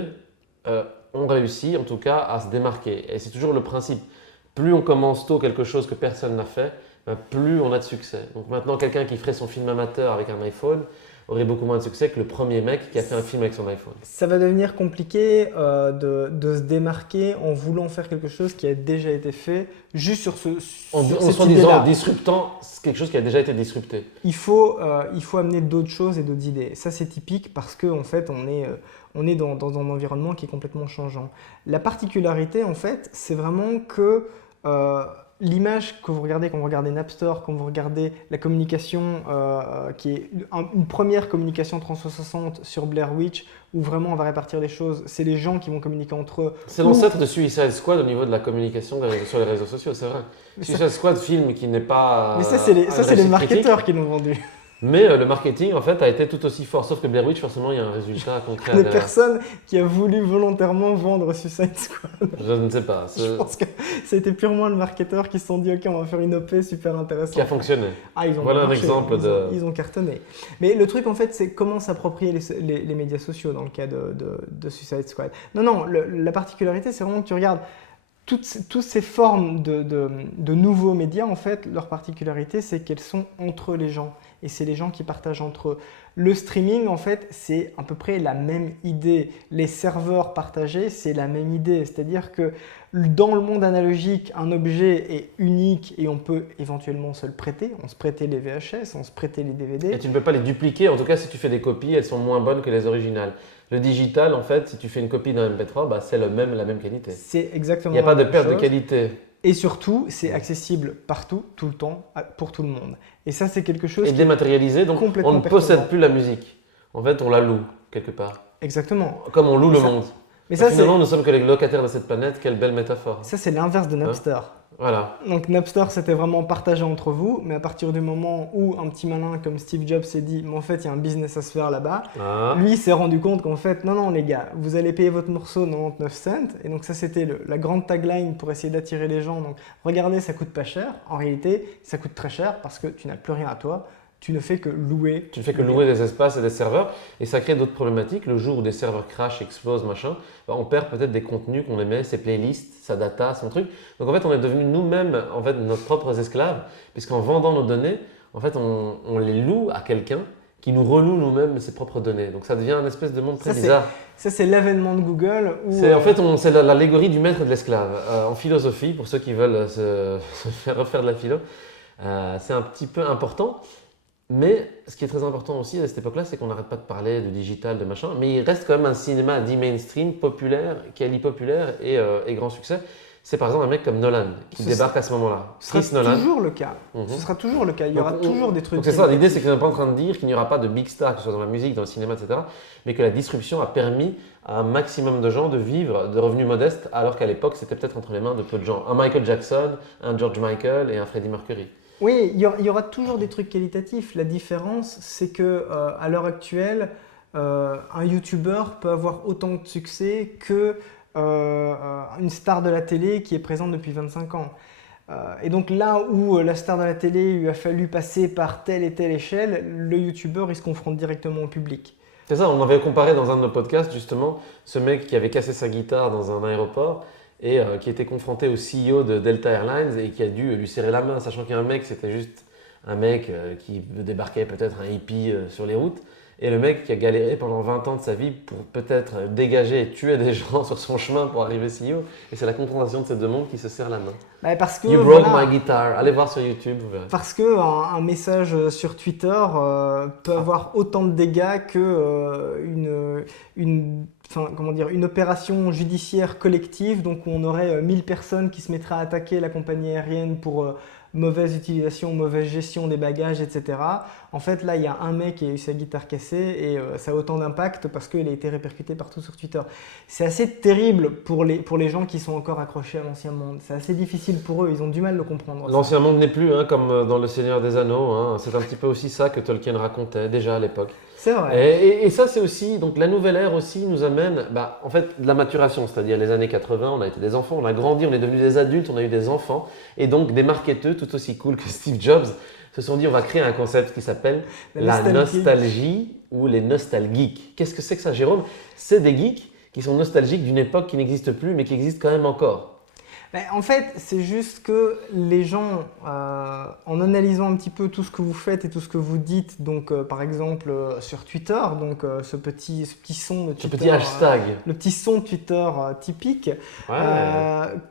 ont réussi, en tout cas, à se démarquer. Et c'est toujours le principe. Plus on commence tôt quelque chose que personne n'a fait, plus on a de succès. Donc maintenant, quelqu'un qui ferait son film amateur avec un iPhone aurait beaucoup moins de succès que le premier mec qui a fait un film avec son iPhone. Ça va devenir compliqué de se démarquer en voulant faire quelque chose qui a déjà été fait, juste sur En cette soi-disant, idée-là. disruptant quelque chose qui a déjà été disrupté. Il faut amener d'autres choses et d'autres idées. Ça, c'est typique parce qu'en fait, on est dans un environnement qui est complètement changeant. La particularité, en fait, c'est vraiment que l'image que vous regardez quand vous regardez Napster, quand vous regardez la communication qui est une première communication 360 sur Blair Witch, où vraiment on va répartir les choses, c'est les gens qui vont communiquer entre eux. C'est l'ancêtre de Suicide Squad au niveau de la communication sur les réseaux sociaux, c'est vrai. Suicide Squad, film qui n'est pas. Mais ça, c'est les réussite marketeurs critique, qui l'ont vendu. mais le marketing, en fait, a été tout aussi fort. Sauf que Blair Witch, forcément, il y a un résultat concret Il y a derrière. personne qui a voulu volontairement vendre Suicide Squad. Je ne sais pas. Je pense que c'était purement le marketeur qui se sont dit ok, on va faire une OP super intéressante. Qui a fonctionné. Ah, ils ont Voilà un marché, exemple ils ont cartonné. Mais le truc en fait, c'est comment s'approprier les médias sociaux dans le cas de Suicide Squad. Non, la particularité, c'est vraiment que tu regardes toutes ces formes de nouveaux médias, en fait, leur particularité, c'est qu'elles sont entre les gens. Et c'est les gens qui partagent entre eux. Le streaming, en fait, c'est à peu près la même idée. Les serveurs partagés, c'est la même idée. C'est-à-dire que dans le monde analogique, un objet est unique et on peut éventuellement se le prêter. On se prêtait les VHS, on se prêtait les DVD. Et tu ne peux pas les dupliquer. En tout cas, si tu fais des copies, elles sont moins bonnes que les originales. Le digital, en fait, si tu fais une copie d'un MP3, bah, c'est la même qualité. C'est exactement Il n'y a pas la de même perte de chose. qualité. Et surtout, c'est accessible partout, tout le temps, pour tout le monde. Et ça, c'est quelque chose Et qui est dématérialisé, donc complètement on ne perturbant. possède plus la musique. En fait, on la loue quelque part. Exactement. Comme on loue le Ça- monde. Mais ça, Finalement, nous sommes que les locataires de cette planète. Quelle belle métaphore. c'est l'inverse de Napster. Voilà. Donc Napster, c'était vraiment partagé entre vous, mais à partir du moment où un petit malin comme Steve Jobs s'est dit, mais en fait, il y a un business à se faire là-bas, Ah. lui il s'est rendu compte qu'en fait, non, les gars, vous allez payer votre morceau 99 cents. Et donc ça, c'était la grande tagline pour essayer d'attirer les gens. Donc regardez, ça coûte pas cher. En réalité, ça coûte très cher parce que tu n'as plus rien à toi. Tu ne fais que louer. Tu ne fais que louer des espaces et des serveurs, et ça crée d'autres problématiques. Le jour où des serveurs crash, explosent, machin, bah, on perd peut-être des contenus qu'on aimait, ses playlists, sa data, son truc. Donc en fait, on est devenu nous-mêmes en fait, nos propres esclaves, puisqu'en vendant nos données, en fait, on les loue à quelqu'un qui nous reloue nous-mêmes ses propres données. Donc ça devient un espèce de monde très Ça, bizarre. Ça, c'est l'avènement de Google. Où, C'est en fait c'est l'allégorie du maître et de l'esclave. En philosophie, pour ceux qui veulent se faire refaire de la philo, c'est un petit peu important. Mais ce qui est très important aussi à cette époque-là, c'est qu'on n'arrête pas de parler de digital, de machin, mais il reste quand même un cinéma dit mainstream, populaire, qui allie populaire et grand succès. C'est par exemple un mec comme Nolan qui Ce débarque à ce moment-là. Ce Chris sera Nolan. toujours le cas. Mhm. Ce sera toujours le cas. Il y aura Donc, toujours des trucs. Donc c'est ça, l'idée c'est qu'on n'est pas en train de dire qu'il n'y aura pas de big star, que ce soit dans la musique, dans le cinéma, etc. Mais que la disruption a permis à un maximum de gens de vivre de revenus modestes, alors qu'à l'époque c'était peut-être entre les mains de peu de gens. Un Michael Jackson, un George Michael et un Freddie Mercury. Oui, il y aura toujours des trucs qualitatifs. La différence, c'est que à l'heure actuelle, un YouTuber peut avoir autant de succès que une star de la télé qui est présente depuis 25 ans. Et donc là où la star de la télé il a fallu passer par telle et telle échelle, le youtubeur il se confronte directement au public. C'est ça, on avait comparé dans un de nos podcasts justement ce mec qui avait cassé sa guitare dans un aéroport et qui était confronté au CEO de Delta Airlines et qui a dû lui serrer la main, sachant qu'un mec c'était juste un mec qui débarquait peut-être un hippie sur les routes. Et le mec qui a galéré pendant 20 ans de sa vie pour peut-être dégager et tuer des gens sur son chemin pour arriver CEO. Et c'est la confrontation de ces deux mondes qui se serrent la main. Bah parce que, You broke my guitar. Allez voir sur YouTube, vous verrez. Parce qu'un message sur Twitter peut avoir autant de dégâts que une opération judiciaire collective, donc où on aurait 1000 personnes qui se mettraient à attaquer la compagnie aérienne pour mauvaise utilisation, mauvaise gestion des bagages, etc. En fait, là, il y a un mec qui a eu sa guitare cassée et ça a autant d'impact parce qu'il a été répercuté partout sur Twitter. C'est assez terrible pour les gens qui sont encore accrochés à l'ancien monde. C'est assez difficile pour eux, ils ont du mal à le comprendre. L'ancien monde n'est plus, comme dans Le Seigneur des Anneaux. C'est un petit peu aussi ça que Tolkien racontait déjà à l'époque. C'est vrai. Et ça, c'est aussi, donc la nouvelle ère aussi nous amène, en fait, de la maturation, c'est-à-dire les années 80, on a été des enfants, on a grandi, on est devenus des adultes, on a eu des enfants, et donc des marketeurs tout aussi cool que Steve Jobs se sont dit on va créer un concept qui s'appelle la nostalgie ou les nostalgeeks. Qu'est-ce que c'est que ça, Jérôme? C'est des geeks qui sont nostalgiques d'une époque qui n'existe plus, mais qui existe quand même encore. En fait, c'est juste que les gens, en analysant un petit peu tout ce que vous faites et tout ce que vous dites, donc par exemple sur Twitter, donc ce petit son de Twitter, ce petit hashtag, le petit son de Twitter typique,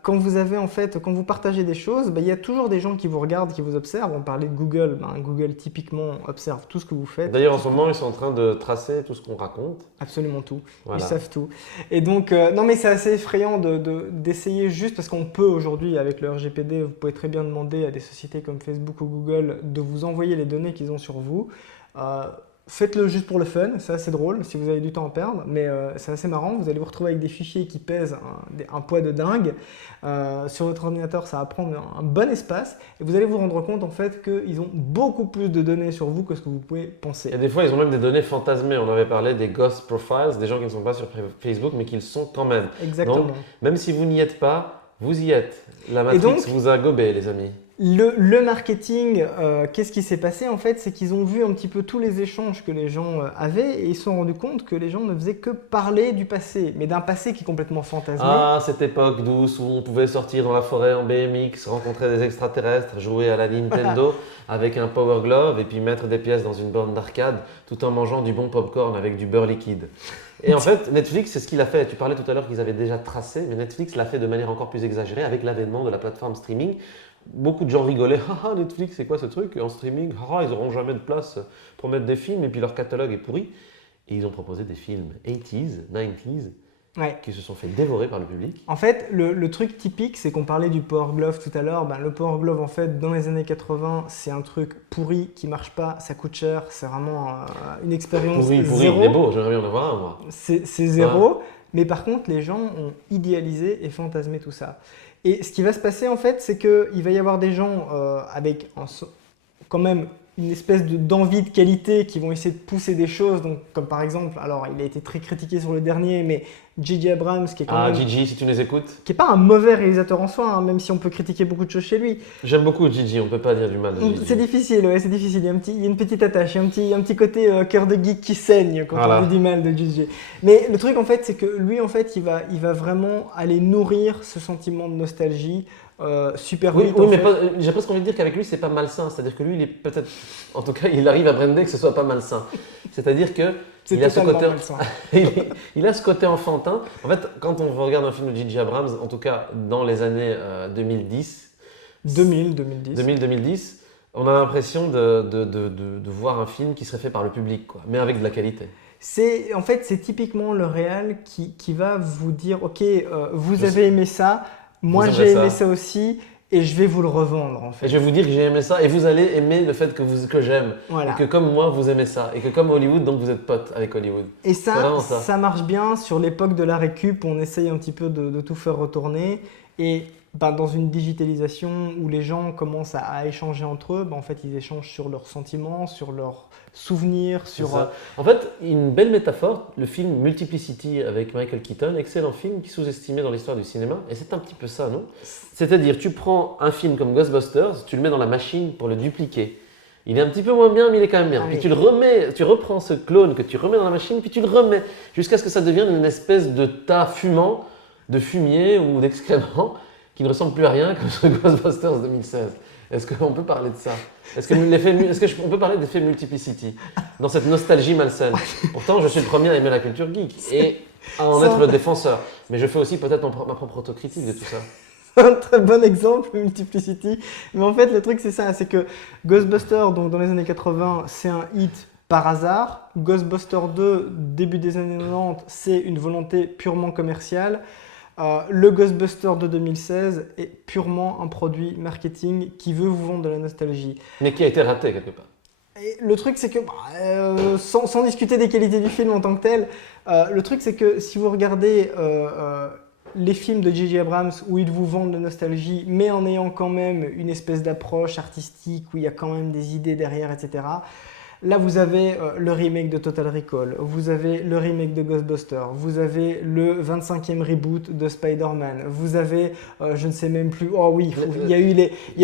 quand vous partagez des choses, il y a toujours des gens qui vous regardent, qui vous observent. On parlait de Google, Google typiquement observe tout ce que vous faites. D'ailleurs, en ce moment, ils sont en train de tracer tout ce qu'on raconte. Absolument tout. Voilà. Ils savent tout. Et donc, non mais c'est assez effrayant d'essayer juste parce qu'on peut aujourd'hui, avec le RGPD, vous pouvez très bien demander à des sociétés comme Facebook ou Google de vous envoyer les données qu'ils ont sur vous. Faites-le juste pour le fun, c'est assez drôle si vous avez du temps à perdre, mais c'est assez marrant. Vous allez vous retrouver avec des fichiers qui pèsent un poids de dingue. Sur votre ordinateur, ça va prendre un bon espace et vous allez vous rendre compte en fait qu'ils ont beaucoup plus de données sur vous que ce que vous pouvez penser. Et des fois, ils ont même des données fantasmées. On avait parlé des ghost profiles, des gens qui ne sont pas sur Facebook mais qui le sont quand même. Exactement. Donc, même si vous n'y êtes pas, vous y êtes. La Matrix vous a gobé, les amis. Le marketing, qu'est-ce qui s'est passé en fait? C'est qu'ils ont vu un petit peu tous les échanges que les gens avaient et ils se sont rendus compte que les gens ne faisaient que parler du passé, mais d'un passé qui est complètement fantasmé. Ah, cette époque douce où on pouvait sortir dans la forêt en BMX, rencontrer des extraterrestres, jouer à la Nintendo avec un Power Glove et puis mettre des pièces dans une borne d'arcade tout en mangeant du bon popcorn avec du beurre liquide. Et en fait, Netflix, c'est ce qu'il a fait. Tu parlais tout à l'heure qu'ils avaient déjà tracé, mais Netflix l'a fait de manière encore plus exagérée avec l'avènement de la plateforme streaming. Beaucoup de gens rigolaient, haha, Netflix, c'est quoi ce truc en streaming? Haha, ils n'auront jamais de place pour mettre des films et puis leur catalogue est pourri. Et ils ont proposé des films 80s, 90s, qui se sont fait dévorer par le public. En fait, le truc typique, c'est qu'on parlait du Power Glove tout à l'heure. Le Power Glove, en fait, dans les années 80, c'est un truc pourri qui marche pas, ça coûte cher, c'est vraiment une expérience pourri, zéro. Il est beau, j'aimerais bien en avoir un, moi. C'est zéro, mais par contre, les gens ont idéalisé et fantasmé tout ça. Et ce qui va se passer, en fait, c'est qu'il va y avoir des gens avec quand même une espèce d'envie de qualité qui vont essayer de pousser des choses, donc, comme par exemple, alors il a été très critiqué sur le dernier, mais J.J. Abrams, qui est quand même, Gigi, si tu nous écoutes. qui n'est pas un mauvais réalisateur en soi, même si on peut critiquer beaucoup de choses chez lui. J'aime beaucoup Gigi, on ne peut pas dire du mal de Gigi. C'est difficile, c'est difficile. Il y a une petite attache, il y a un petit côté cœur de geek qui saigne quand on dit du mal de Gigi. Mais le truc en fait, c'est que lui en fait, il va vraiment aller nourrir ce sentiment de nostalgie. Super vite. Oui, mais j'ai presque envie de dire qu'avec lui, c'est pas malsain. C'est-à-dire que lui, il est peut-être, en tout cas, il arrive à brander que ce soit pas malsain. C'est-à-dire que il a ce côté, il a ce côté enfantin. En fait, quand on regarde un film de J.J. Abrams, en tout cas dans les années 2010, 2010, on a l'impression de voir un film qui serait fait par le public, quoi, mais avec de la qualité. En fait, c'est typiquement le réal qui va vous dire, ok, vous avez aimé ça. Moi, j'ai aimé ça aussi et je vais vous le revendre en fait. Et je vais vous dire que j'ai aimé ça et vous allez aimer le fait que j'aime. Voilà. Et que comme moi, vous aimez ça. Et que comme Hollywood, donc vous êtes potes avec Hollywood. Et ça marche bien sur l'époque de la récup où on essaye un petit peu de tout faire retourner. Et dans une digitalisation où les gens commencent à échanger entre eux, en fait, ils échangent sur leurs sentiments, sur leurs souvenirs, C'est sur... ça. En fait, une belle métaphore, le film Multiplicity avec Michael Keaton, excellent film qui est sous-estimé dans l'histoire du cinéma, et c'est un petit peu ça, non? C'est-à-dire, tu prends un film comme Ghostbusters, tu le mets dans la machine pour le dupliquer. Il est un petit peu moins bien, mais il est quand même bien. Ah Puis oui. tu le remets, tu reprends ce clone que tu remets dans la machine, puis tu le remets jusqu'à ce que ça devienne une espèce de tas fumant de fumier ou d'excréments qui ne ressemble plus à rien comme ce Ghostbusters 2016. Est-ce qu'on peut parler de ça? On peut parler d'effet multiplicity dans cette nostalgie malsaine? Pourtant, je suis le premier à aimer la culture geek et à en Ça- être le défenseur. Mais je fais aussi peut-être ma propre autocritique de tout ça. un très bon exemple, Multiplicity. Mais en fait, le truc, c'est ça, c'est que Ghostbusters, donc dans les années 80, c'est un hit par hasard. Ghostbusters 2, début des années 90, c'est une volonté purement commerciale. Le Ghostbusters de 2016 est purement un produit marketing qui veut vous vendre de la nostalgie. Mais qui a été raté quelque part. Et le truc, c'est que, sans discuter des qualités du film en tant que tel, le truc, c'est que si vous regardez les films de J.J. Abrams où ils vous vendent de nostalgie, mais en ayant quand même une espèce d'approche artistique où il y a quand même des idées derrière, etc. Là, vous avez le remake de Total Recall, vous avez le remake de Ghostbusters, vous avez le 25e reboot de Spider-Man, vous avez, je ne sais même plus, oh oui, il y a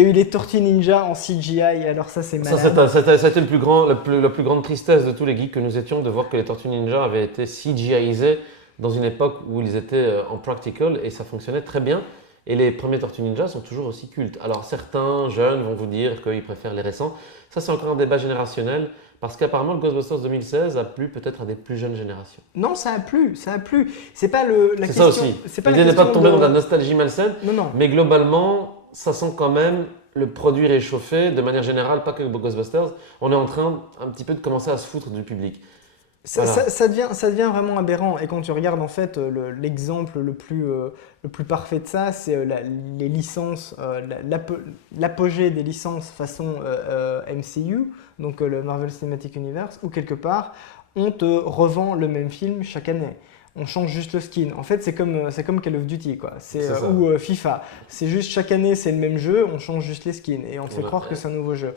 eu les Tortues Ninja en CGI, alors ça c'est Ça, malade. ça a été la plus grande tristesse de tous les geeks que nous étions de voir que les Tortues Ninja avaient été CGIisées dans une époque où ils étaient en practical et ça fonctionnait très bien. Et les premiers Tortues Ninja sont toujours aussi cultes. Alors certains jeunes vont vous dire qu'ils préfèrent les récents. Ça c'est encore un débat générationnel parce qu'apparemment le Ghostbusters 2016 a plu peut-être à des plus jeunes générations. Non, ça a plu, ça a plu. C'est pas la C'est question. ça aussi. C'est pas la L'idée n'est pas de question tomber dans la nostalgie malsaine, Non, non. mais globalement, ça sent quand même le produit réchauffé de manière générale, pas que Ghostbusters. On est en train un petit peu de commencer à se foutre du public. Voilà. Ça devient vraiment aberrant. Et quand tu regardes en fait l'exemple le plus parfait de ça, c'est les licences, l'apogée des licences façon MCU, donc le Marvel Cinematic Universe, où quelque part on te revend le même film chaque année. On change juste le skin. En fait, c'est comme Call of Duty, quoi. C'est ça. Ou FIFA. C'est juste chaque année, c'est le même jeu, on change juste les skins et on te fait Voilà. croire que c'est un nouveau jeu.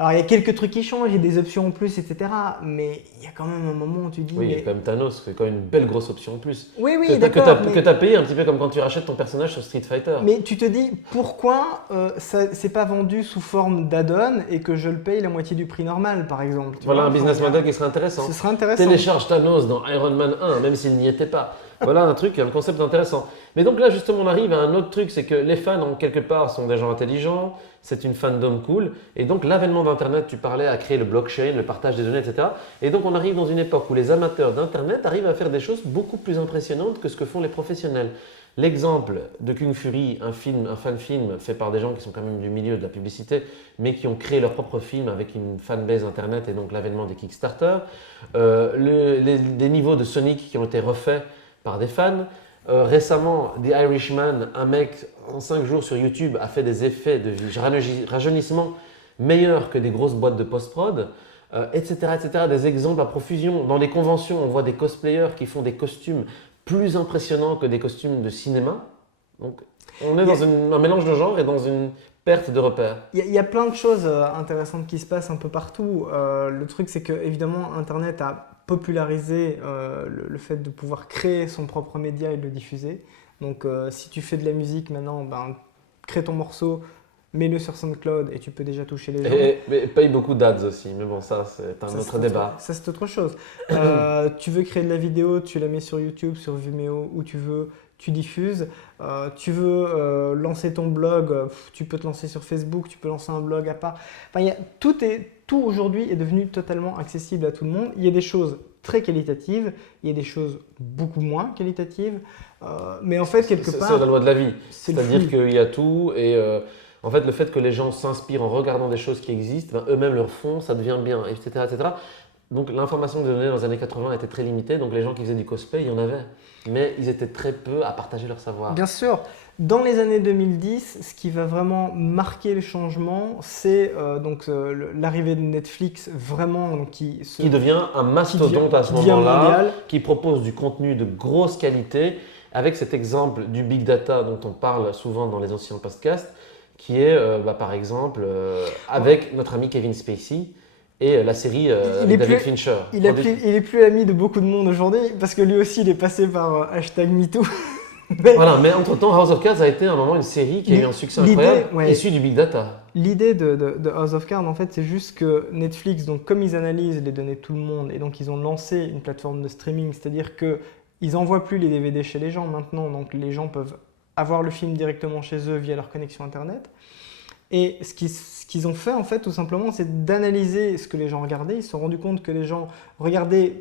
Alors, il y a quelques trucs qui changent, il y a des options en plus, etc. Mais il y a quand même un moment où tu dis... Oui, il y a mais... quand même Thanos, c'est quand même une belle grosse option en plus. Oui, Que d'accord. tu as payé un petit peu comme quand tu rachètes ton personnage sur Street Fighter. Mais tu te dis, pourquoi c'est pas vendu sous forme d'add-on et que je le paye la moitié du prix normal, par exemple, tu Voilà vois, un business enfin, model qui serait intéressant. Ce serait intéressant. Télécharge Thanos dans Iron Man 1, même s'il n'y était pas. Voilà un truc, un concept intéressant. Mais donc là, justement, on arrive à un autre truc, c'est que les fans, en quelque part, sont des gens intelligents, c'est une fandom cool, et donc l'avènement d'Internet, tu parlais, a créé le blockchain, le partage des données, etc. Et donc on arrive dans une époque où les amateurs d'Internet arrivent à faire des choses beaucoup plus impressionnantes que ce que font les professionnels. L'exemple de Kung Fury, un fan-film fait par des gens qui sont quand même du milieu de la publicité, mais qui ont créé leur propre film avec une fanbase Internet et donc l'avènement des Kickstarter. Des niveaux de Sonic qui ont été refaits par des fans. Récemment, The Irishman, un mec en 5 jours sur YouTube a fait des effets de rajeunissement meilleurs que des grosses boîtes de post-prod, etc., etc. Des exemples à profusion. Dans les conventions, on voit des cosplayers qui font des costumes plus impressionnants que des costumes de cinéma. Donc, on est dans un mélange de genres et dans une perte de repères. Il y a plein de choses intéressantes qui se passent un peu partout. Le truc, c'est que évidemment, Internet a popularisé le fait de pouvoir créer son propre média et de le diffuser. Donc, si tu fais de la musique maintenant, crée ton morceau, mets-le sur SoundCloud et tu peux déjà toucher les gens. Mais paye beaucoup d'ads aussi, mais bon, ça, c'est un autre débat. Ça, c'est autre chose. Tu veux créer de la vidéo, tu la mets sur YouTube, sur Vimeo, où tu veux. Tu diffuses, tu veux lancer ton blog, tu peux te lancer sur Facebook, tu peux lancer un blog à part. Enfin, tout aujourd'hui est devenu totalement accessible à tout le monde. Il y a des choses très qualitatives, il y a des choses beaucoup moins qualitatives, mais en fait, quelque part… C'est la loi de la vie, c'est le c'est-à-dire flux. qu'il y a tout et en fait, le fait que les gens s'inspirent en regardant des choses qui existent, eux-mêmes le font, ça devient bien, etc., etc. Donc l'information des données dans les années 80 était très limitée, donc les gens qui faisaient du cosplay, il y en avait, mais ils étaient très peu à partager leur savoir. Bien sûr. Dans les années 2010, ce qui va vraiment marquer le changement, c'est l'arrivée de Netflix, vraiment donc, Qui devient un mastodonte à ce devient moment-là, mondial. qui propose du contenu de grosse qualité avec cet exemple du big data dont on parle souvent dans les anciens podcasts, qui est par exemple avec notre ami Kevin Spacey et la série David Fincher. Il est plus ami de beaucoup de monde aujourd'hui parce que lui aussi il est passé par #MeToo. Voilà, mais entre-temps, House of Cards a été à un moment une série qui a eu un succès incroyable, issue du big data. L'idée de House of Cards, en fait, c'est juste que Netflix, donc comme ils analysent les données de tout le monde, et donc ils ont lancé une plateforme de streaming, c'est-à-dire qu'ils n'envoient plus les DVD chez les gens maintenant, donc les gens peuvent avoir le film directement chez eux via leur connexion Internet. Et ce qu'ils ont fait, en fait, tout simplement, c'est d'analyser ce que les gens regardaient. Ils se sont rendus compte que les gens regardaient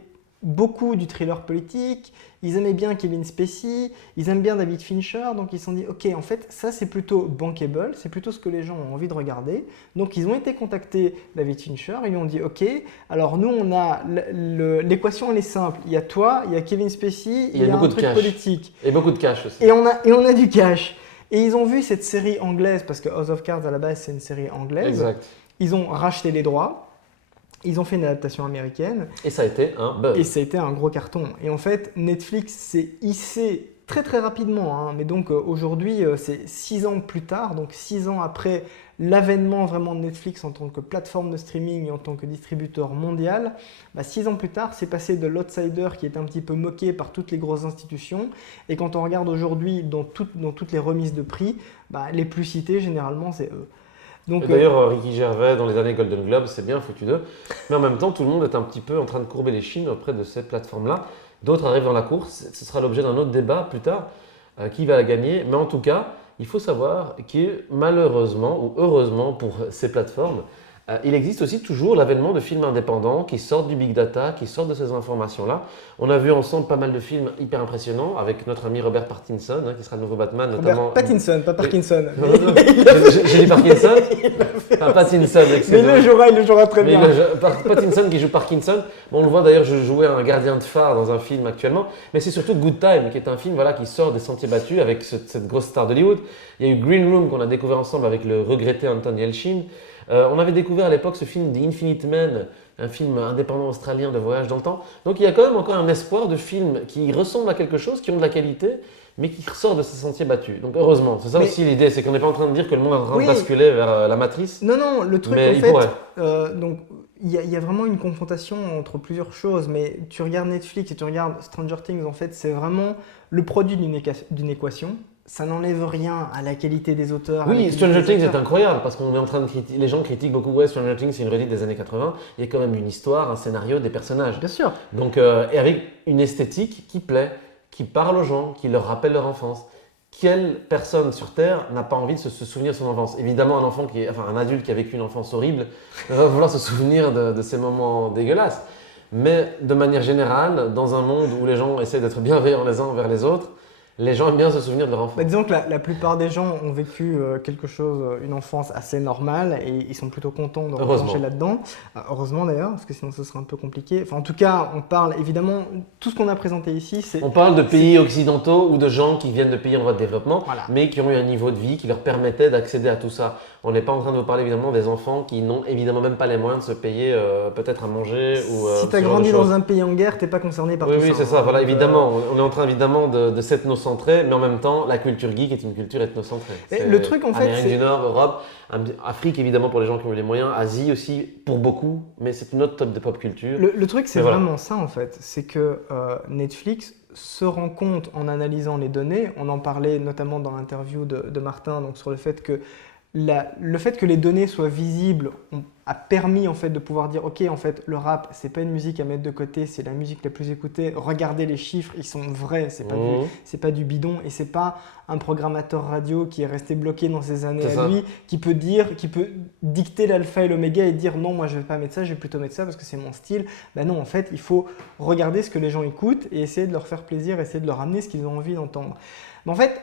beaucoup du thriller politique, ils aimaient bien Kevin Spacey, ils aiment bien David Fincher, donc ils se sont dit ok, en fait ça c'est plutôt bankable, c'est plutôt ce que les gens ont envie de regarder. Donc ils ont été contacter David Fincher, ils lui ont dit ok, alors nous on a l'équation elle est simple, il y a toi, il y a Kevin Spacey, il y a un truc politique. Et beaucoup de cash aussi. Et on a du cash. Et ils ont vu cette série anglaise, parce que House of Cards à la base c'est une série anglaise, exact. Ils ont racheté les droits. Ils ont fait une adaptation américaine. Et ça a été un buzz. Et ça a été un gros carton. Et en fait, Netflix s'est hissé très très rapidement. Mais donc aujourd'hui, c'est 6 ans plus tard, donc 6 ans après l'avènement vraiment de Netflix en tant que plateforme de streaming et en tant que distributeur mondial. 6 ans plus tard, c'est passé de l'outsider qui est un petit peu moqué par toutes les grosses institutions. Et quand on regarde aujourd'hui dans toutes les remises de prix, les plus cités généralement c'est eux. D'ailleurs, Ricky Gervais, dans les années Golden Globe, c'est bien foutu d'eux. Mais en même temps, tout le monde est un petit peu en train de courber les chines auprès de cette plateforme-là. D'autres arrivent dans la course. Ce sera l'objet d'un autre débat plus tard. Qui va la gagner? Mais en tout cas, il faut savoir que malheureusement ou heureusement pour ces plateformes, il existe aussi toujours l'avènement de films indépendants qui sortent du big data, qui sortent de ces informations-là. On a vu ensemble pas mal de films hyper impressionnants avec notre ami Robert Pattinson, qui sera le nouveau Batman. Robert Pattinson, pas Parkinson. J'ai dit Parkinson. Pattinson, excellent. Mais il le jouera très bien. Pattinson qui joue Parkinson. Bon, on le voit d'ailleurs jouer un gardien de phare dans un film actuellement. Mais c'est surtout Good Time, qui est un film qui sort des sentiers battus avec cette grosse star d'Hollywood. Il y a eu Green Room qu'on a découvert ensemble avec le regretté Anton Yelchin. On avait découvert à l'époque ce film The Infinite Man, un film indépendant australien de voyage dans le temps. Donc il y a quand même encore un espoir de films qui ressemblent à quelque chose, qui ont de la qualité, mais qui ressortent de ces sentiers battus. Donc heureusement, c'est ça aussi l'idée, c'est qu'on n'est pas en train de dire que le monde est en train de basculer vers la matrice. Non, le truc en fait, donc il y a vraiment une confrontation entre plusieurs choses, mais tu regardes Netflix et tu regardes Stranger Things, en fait, c'est vraiment le produit d'une équation. Ça n'enlève rien à la qualité des auteurs. Oui, Stranger Things est incroyable parce qu'on est en train de critiquer. Les gens critiquent beaucoup. Ouais, Stranger Things, c'est une redite des années 80. Il y a quand même une histoire, un scénario, des personnages. Bien sûr. Donc, et avec une esthétique qui plaît, qui parle aux gens, qui leur rappelle leur enfance. Quelle personne sur Terre n'a pas envie de se souvenir de son enfance? Évidemment, un adulte qui a vécu une enfance horrible va vouloir se souvenir de ces moments dégueulasses. Mais de manière générale, dans un monde où les gens essaient d'être bienveillants les uns envers les autres, les gens aiment bien se souvenir de leur enfance. Disons que la plupart des gens ont vécu quelque chose, une enfance assez normale et ils sont plutôt contents de replonger là-dedans. Heureusement d'ailleurs, parce que sinon ce serait un peu compliqué. Enfin, en tout cas, on parle évidemment, tout ce qu'on a présenté ici, c'est... On parle de pays occidentaux ou de gens qui viennent de pays en voie de développement, mais qui ont eu un niveau de vie qui leur permettait d'accéder à tout ça. On n'est pas en train de vous parler évidemment des enfants qui n'ont évidemment même pas les moyens de se payer peut-être à manger ou si tu as grandi dans un pays en guerre, tu n'es pas concerné par tout ça. Oui, c'est ça. Voilà, évidemment, on est en train évidemment de s'ethnocentré, mais en même temps, la culture geek est une culture ethnocentrée. Le truc en fait, Amérique du Nord, Europe, Afrique évidemment pour les gens qui ont les moyens, Asie aussi pour beaucoup, mais c'est une autre type de pop culture. Le truc c'est vraiment ça en fait, c'est que Netflix se rend compte en analysant les données, on en parlait notamment dans l'interview de Martin, donc sur le fait que les données soient visibles a permis en fait de pouvoir dire ok, en fait le rap c'est pas une musique à mettre de côté, c'est la musique la plus écoutée, regardez les chiffres, ils sont vrais, c'est pas du bidon et c'est pas un programmateur radio qui est resté bloqué dans ses années à lui qui peut dicter l'alpha et l'oméga et dire non, moi je vais pas mettre ça, je vais plutôt mettre ça parce que c'est mon style. Non, en fait il faut regarder ce que les gens écoutent et essayer de leur faire plaisir, essayer de leur amener ce qu'ils ont envie d'entendre. Mais en fait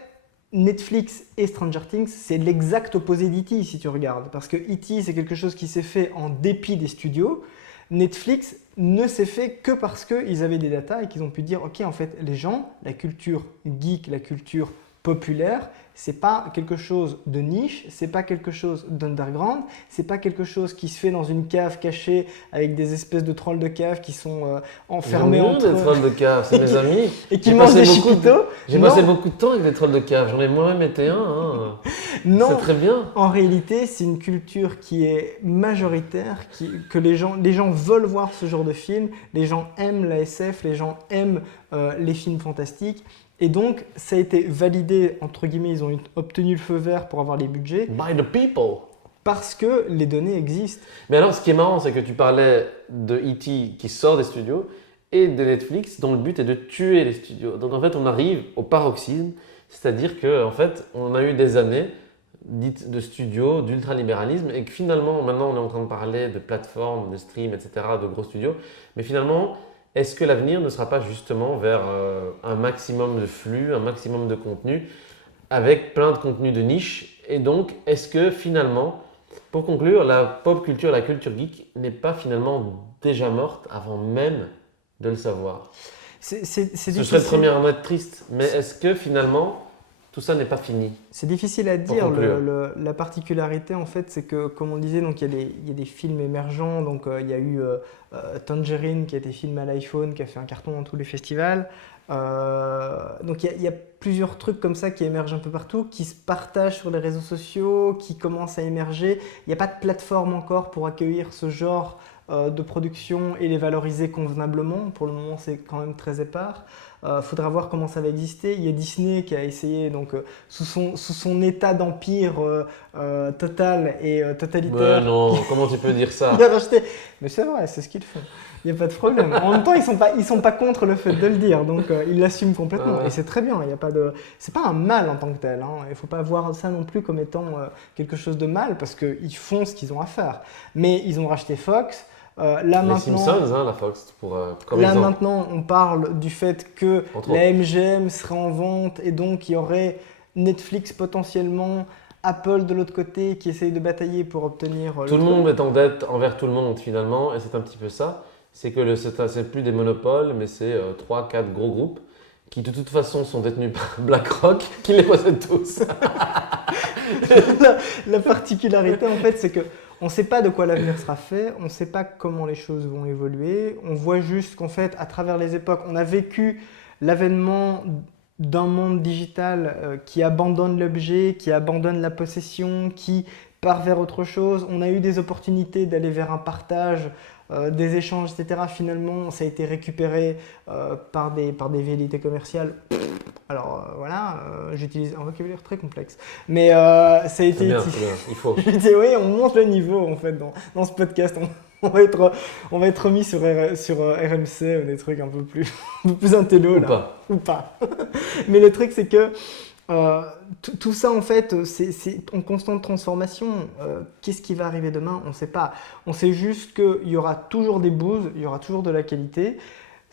Netflix et Stranger Things, c'est l'exact opposé d'E.T. si tu regardes. Parce que E.T. c'est quelque chose qui s'est fait en dépit des studios. Netflix ne s'est fait que parce qu'ils avaient des datas et qu'ils ont pu dire ok, en fait, les gens, la culture geek, la culture populaire, c'est pas quelque chose de niche, c'est pas quelque chose d'underground, c'est pas quelque chose qui se fait dans une cave cachée avec des espèces de trolls de cave qui sont enfermés J'en ai entre des trolls de cave, c'est mes amis. et qui J'ai mangent passé des beaucoup de- chiquitos. J'ai Non. passé beaucoup de temps avec des trolls de cave, j'en ai moi-même été un. Hein. Non, C'est très bien. en réalité, c'est une culture qui est majoritaire, que les gens veulent voir ce genre de film, les gens aiment la SF, les gens aiment les films fantastiques. Et donc, ça a été validé, entre guillemets, ils ont obtenu le feu vert pour avoir les budgets, By the people. parce que les données existent. Mais alors, ce qui est marrant, c'est que tu parlais de E.T. qui sort des studios et de Netflix dont le but est de tuer les studios. Donc en fait, on arrive au paroxysme, c'est-à-dire que en fait, on a eu des années dites de studios, d'ultralibéralisme, et que finalement, maintenant, on est en train de parler de plateformes, de streams, etc., de gros studios. Mais finalement, est-ce que l'avenir ne sera pas justement vers un maximum de flux, un maximum de contenu, avec plein de contenus de niche? Et donc, est-ce que finalement, pour conclure, la pop culture, la culture geek n'est pas finalement déjà morte avant même de le savoir? C'est Ce difficile. serait le premier à en être triste, mais est-ce que finalement, tout ça n'est pas fini? C'est difficile à Pour dire. conclure. La particularité, en fait, c'est que, comme on disait, donc, il y a des films émergents. Donc, il y a eu Tangerine qui a été filmé à l'iPhone, qui a fait un carton dans tous les festivals. Donc, il y a plusieurs trucs comme ça qui émergent un peu partout, qui se partagent sur les réseaux sociaux, qui commencent à émerger. Il n'y a pas de plateforme encore pour accueillir ce genre de production et les valoriser convenablement. Pour le moment, c'est quand même très épars. Faudra voir comment ça va exister. Il y a Disney qui a essayé, donc, sous son état d'empire total et totalitaire. Mais non, comment tu peux dire ça? Il a racheté. Mais c'est vrai, c'est ce qu'ils font. Il n'y a pas de problème. En même temps, ils sont pas contre le fait de le dire, donc ils l'assument complètement. Ouais. Et c'est très bien. Il y a pas de, c'est pas un mal en tant que tel. Hein. Il ne faut pas voir ça non plus comme étant quelque chose de mal, parce qu'ils font ce qu'ils ont à faire. Mais ils ont racheté Fox. Là Les maintenant, Simpsons, hein, la Fox, comme là exemple. maintenant, on parle du fait que Entre la autres. MGM serait en vente et donc il y aurait Netflix potentiellement, Apple de l'autre côté qui essaye de batailler pour obtenir Tout le monde est en dette envers tout le monde finalement, et c'est un petit peu ça. C'est que c'est plus des monopoles, mais c'est 3-4 gros groupes qui de toute façon sont détenus par BlackRock, qui les possède tous. La particularité, en fait, c'est que on ne sait pas de quoi l'avenir sera fait, on ne sait pas comment les choses vont évoluer. On voit juste qu'en fait, à travers les époques, on a vécu l'avènement d'un monde digital qui abandonne l'objet, qui abandonne la possession, qui part vers autre chose. On a eu des opportunités d'aller vers un partage, des échanges, etc. Finalement, ça a été récupéré par des velléités commerciales. Alors voilà, j'utilise un vocabulaire très complexe, mais ça a C'est été bien, utilisé. c'est bien, il faut. Je disais, oui, on monte le niveau en fait dans ce podcast. On va être remis sur RMC ou des trucs un peu plus, un peu plus intello Ou là. pas. Ou pas. Mais le truc c'est que tout ça en fait c'est en constante transformation. Qu'est-ce qui va arriver demain? On ne sait pas. On sait juste qu'il y aura toujours des boosts, il y aura toujours de la qualité.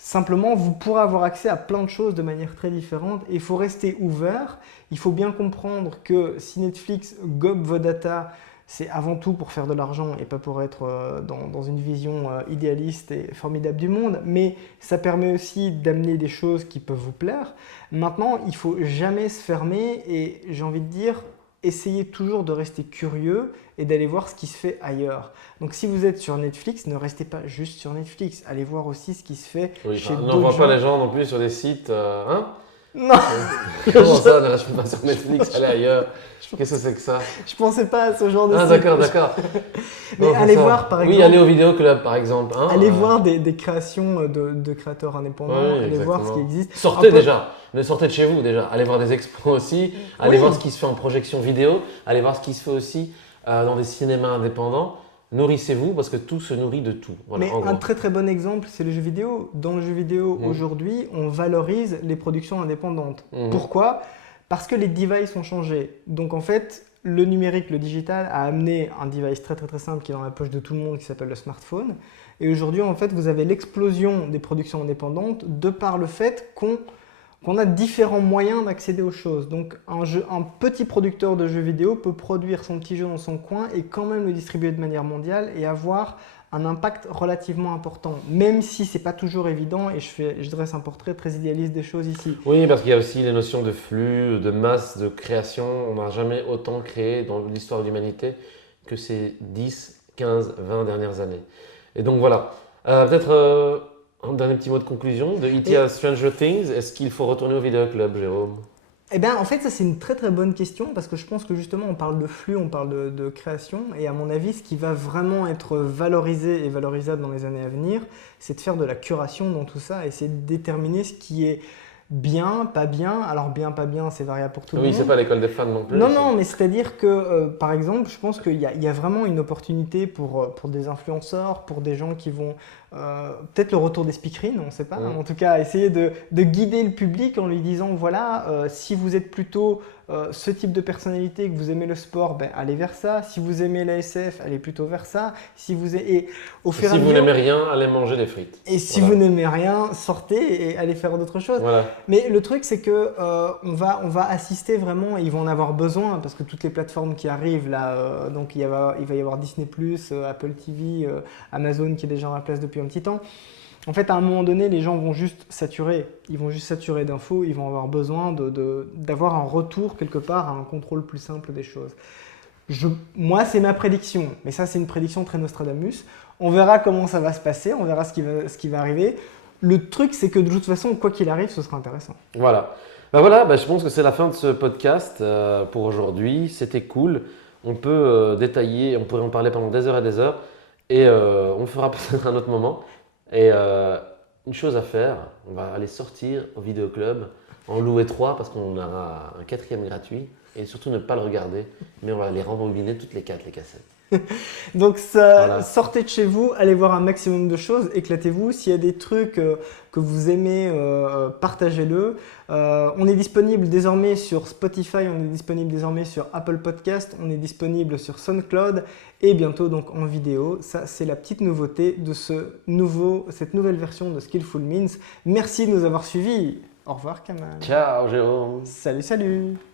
Simplement, vous pourrez avoir accès à plein de choses de manière très différente et il faut rester ouvert. Il faut bien comprendre que si Netflix gobe vos data, c'est avant tout pour faire de l'argent et pas pour être dans une vision idéaliste et formidable du monde, mais ça permet aussi d'amener des choses qui peuvent vous plaire. Maintenant, il ne faut jamais se fermer et j'ai envie de dire, essayez toujours de rester curieux et d'aller voir ce qui se fait ailleurs. Donc si vous êtes sur Netflix, ne restez pas juste sur Netflix, allez voir aussi ce qui se fait Oui, chez enfin, d'autres n'envoie gens. pas les gens non plus sur des sites. Hein? Non, Comment ça, ne reste pas sur Netflix, allez ailleurs? Qu'est-ce que c'est que ça? je pensais pas à ce genre de Ah, site. d'accord. Mais Non, allez ça. voir par exemple. Oui, allez au vidéoclub par exemple. Hein, Allez voir des créations de créateurs indépendants, Ouais, allez voir ce qui exactement. existe. Sortez Un peu- déjà, mais sortez de chez vous déjà. Allez voir des expos aussi, allez Oui. voir ce qui se fait en projection vidéo, allez voir ce qui se fait aussi dans des cinémas indépendants. Nourrissez-vous parce que tout se nourrit de tout. Voilà, Mais en un gros. très très bon exemple, c'est le jeu vidéo. Dans le jeu vidéo, Mhm. aujourd'hui, on valorise les productions indépendantes. Mhm. Pourquoi? Parce que les devices ont changé. Donc en fait, le numérique, le digital a amené un device très très très simple qui est dans la poche de tout le monde qui s'appelle le smartphone. Et aujourd'hui, en fait, vous avez l'explosion des productions indépendantes de par le fait qu'on a différents moyens d'accéder aux choses. Donc un petit producteur de jeux vidéo peut produire son petit jeu dans son coin et quand même le distribuer de manière mondiale et avoir un impact relativement important, même si c'est pas toujours évident et je dresse un portrait très idéaliste des choses ici. Oui, parce qu'il y a aussi les notions de flux, de masse, de création. On n'a jamais autant créé dans l'histoire de l'humanité que ces 10, 15, 20 dernières années. Et donc voilà. Peut-être un dernier petit mot de conclusion de E.T. à Stranger Things. Est-ce qu'il faut retourner au vidéoclub, Jérôme? Eh bien, en fait, ça c'est une très très bonne question parce que je pense que justement on parle de flux, on parle de création et à mon avis, ce qui va vraiment être valorisé et valorisable dans les années à venir, c'est de faire de la curation dans tout ça et c'est de déterminer ce qui est bien, pas bien. Alors bien, pas bien, c'est variable pour tout le Oui, monde. c'est pas l'école des fans non plus. Non, non, mais c'est-à-dire que, par exemple, je pense qu'il y a vraiment une opportunité pour des influenceurs, pour des gens qui vont, peut-être le retour des speakerines, on ne sait pas, hein, en tout cas, essayer de guider le public en lui disant, voilà, si vous êtes plutôt ce type de personnalité, que vous aimez le sport, ben, allez vers ça. Si vous aimez la SF, allez plutôt vers ça. Si vous et au fur et à Si vous mesure, n'aimez rien, allez manger des frites. et si Voilà. vous n'aimez rien, sortez et allez faire d'autres choses. Voilà. Mais le truc, c'est que on va assister vraiment, et ils vont en avoir besoin, parce que toutes les plateformes qui arrivent là, donc il va y avoir Disney+, Apple TV, Amazon qui est déjà en place depuis un petit temps. En fait, à un moment donné, les gens vont juste saturer. Ils vont juste saturer d'infos, ils vont avoir besoin d'avoir un retour quelque part à un contrôle plus simple des choses. Moi, c'est ma prédiction, mais ça, c'est une prédiction très Nostradamus. On verra comment ça va se passer, on verra ce qui va arriver. Le truc, c'est que de toute façon, quoi qu'il arrive, ce sera intéressant. Voilà. Voilà, je pense que c'est la fin de ce podcast pour aujourd'hui. C'était cool. On peut détailler, on pourrait en parler pendant des heures et des heures. Et on le fera peut-être à un autre moment. Et une chose à faire, on va aller sortir au vidéoclub, en louer 3 parce qu'on aura un 4e gratuit. Et surtout ne pas le regarder, mais on va les rembobiner toutes les 4, les cassettes. Donc Voilà. sortez de chez vous, allez voir un maximum de choses, éclatez-vous. S'il y a des trucs que vous aimez, partagez-le. On est disponible désormais sur Spotify, on est disponible désormais sur Apple Podcast, on est disponible sur SoundCloud et bientôt donc en vidéo. Ça, c'est la petite nouveauté de cette nouvelle version de Skillful Means. Merci de nous avoir suivis. Au revoir Kamal. Ciao Jérôme. Salut, salut.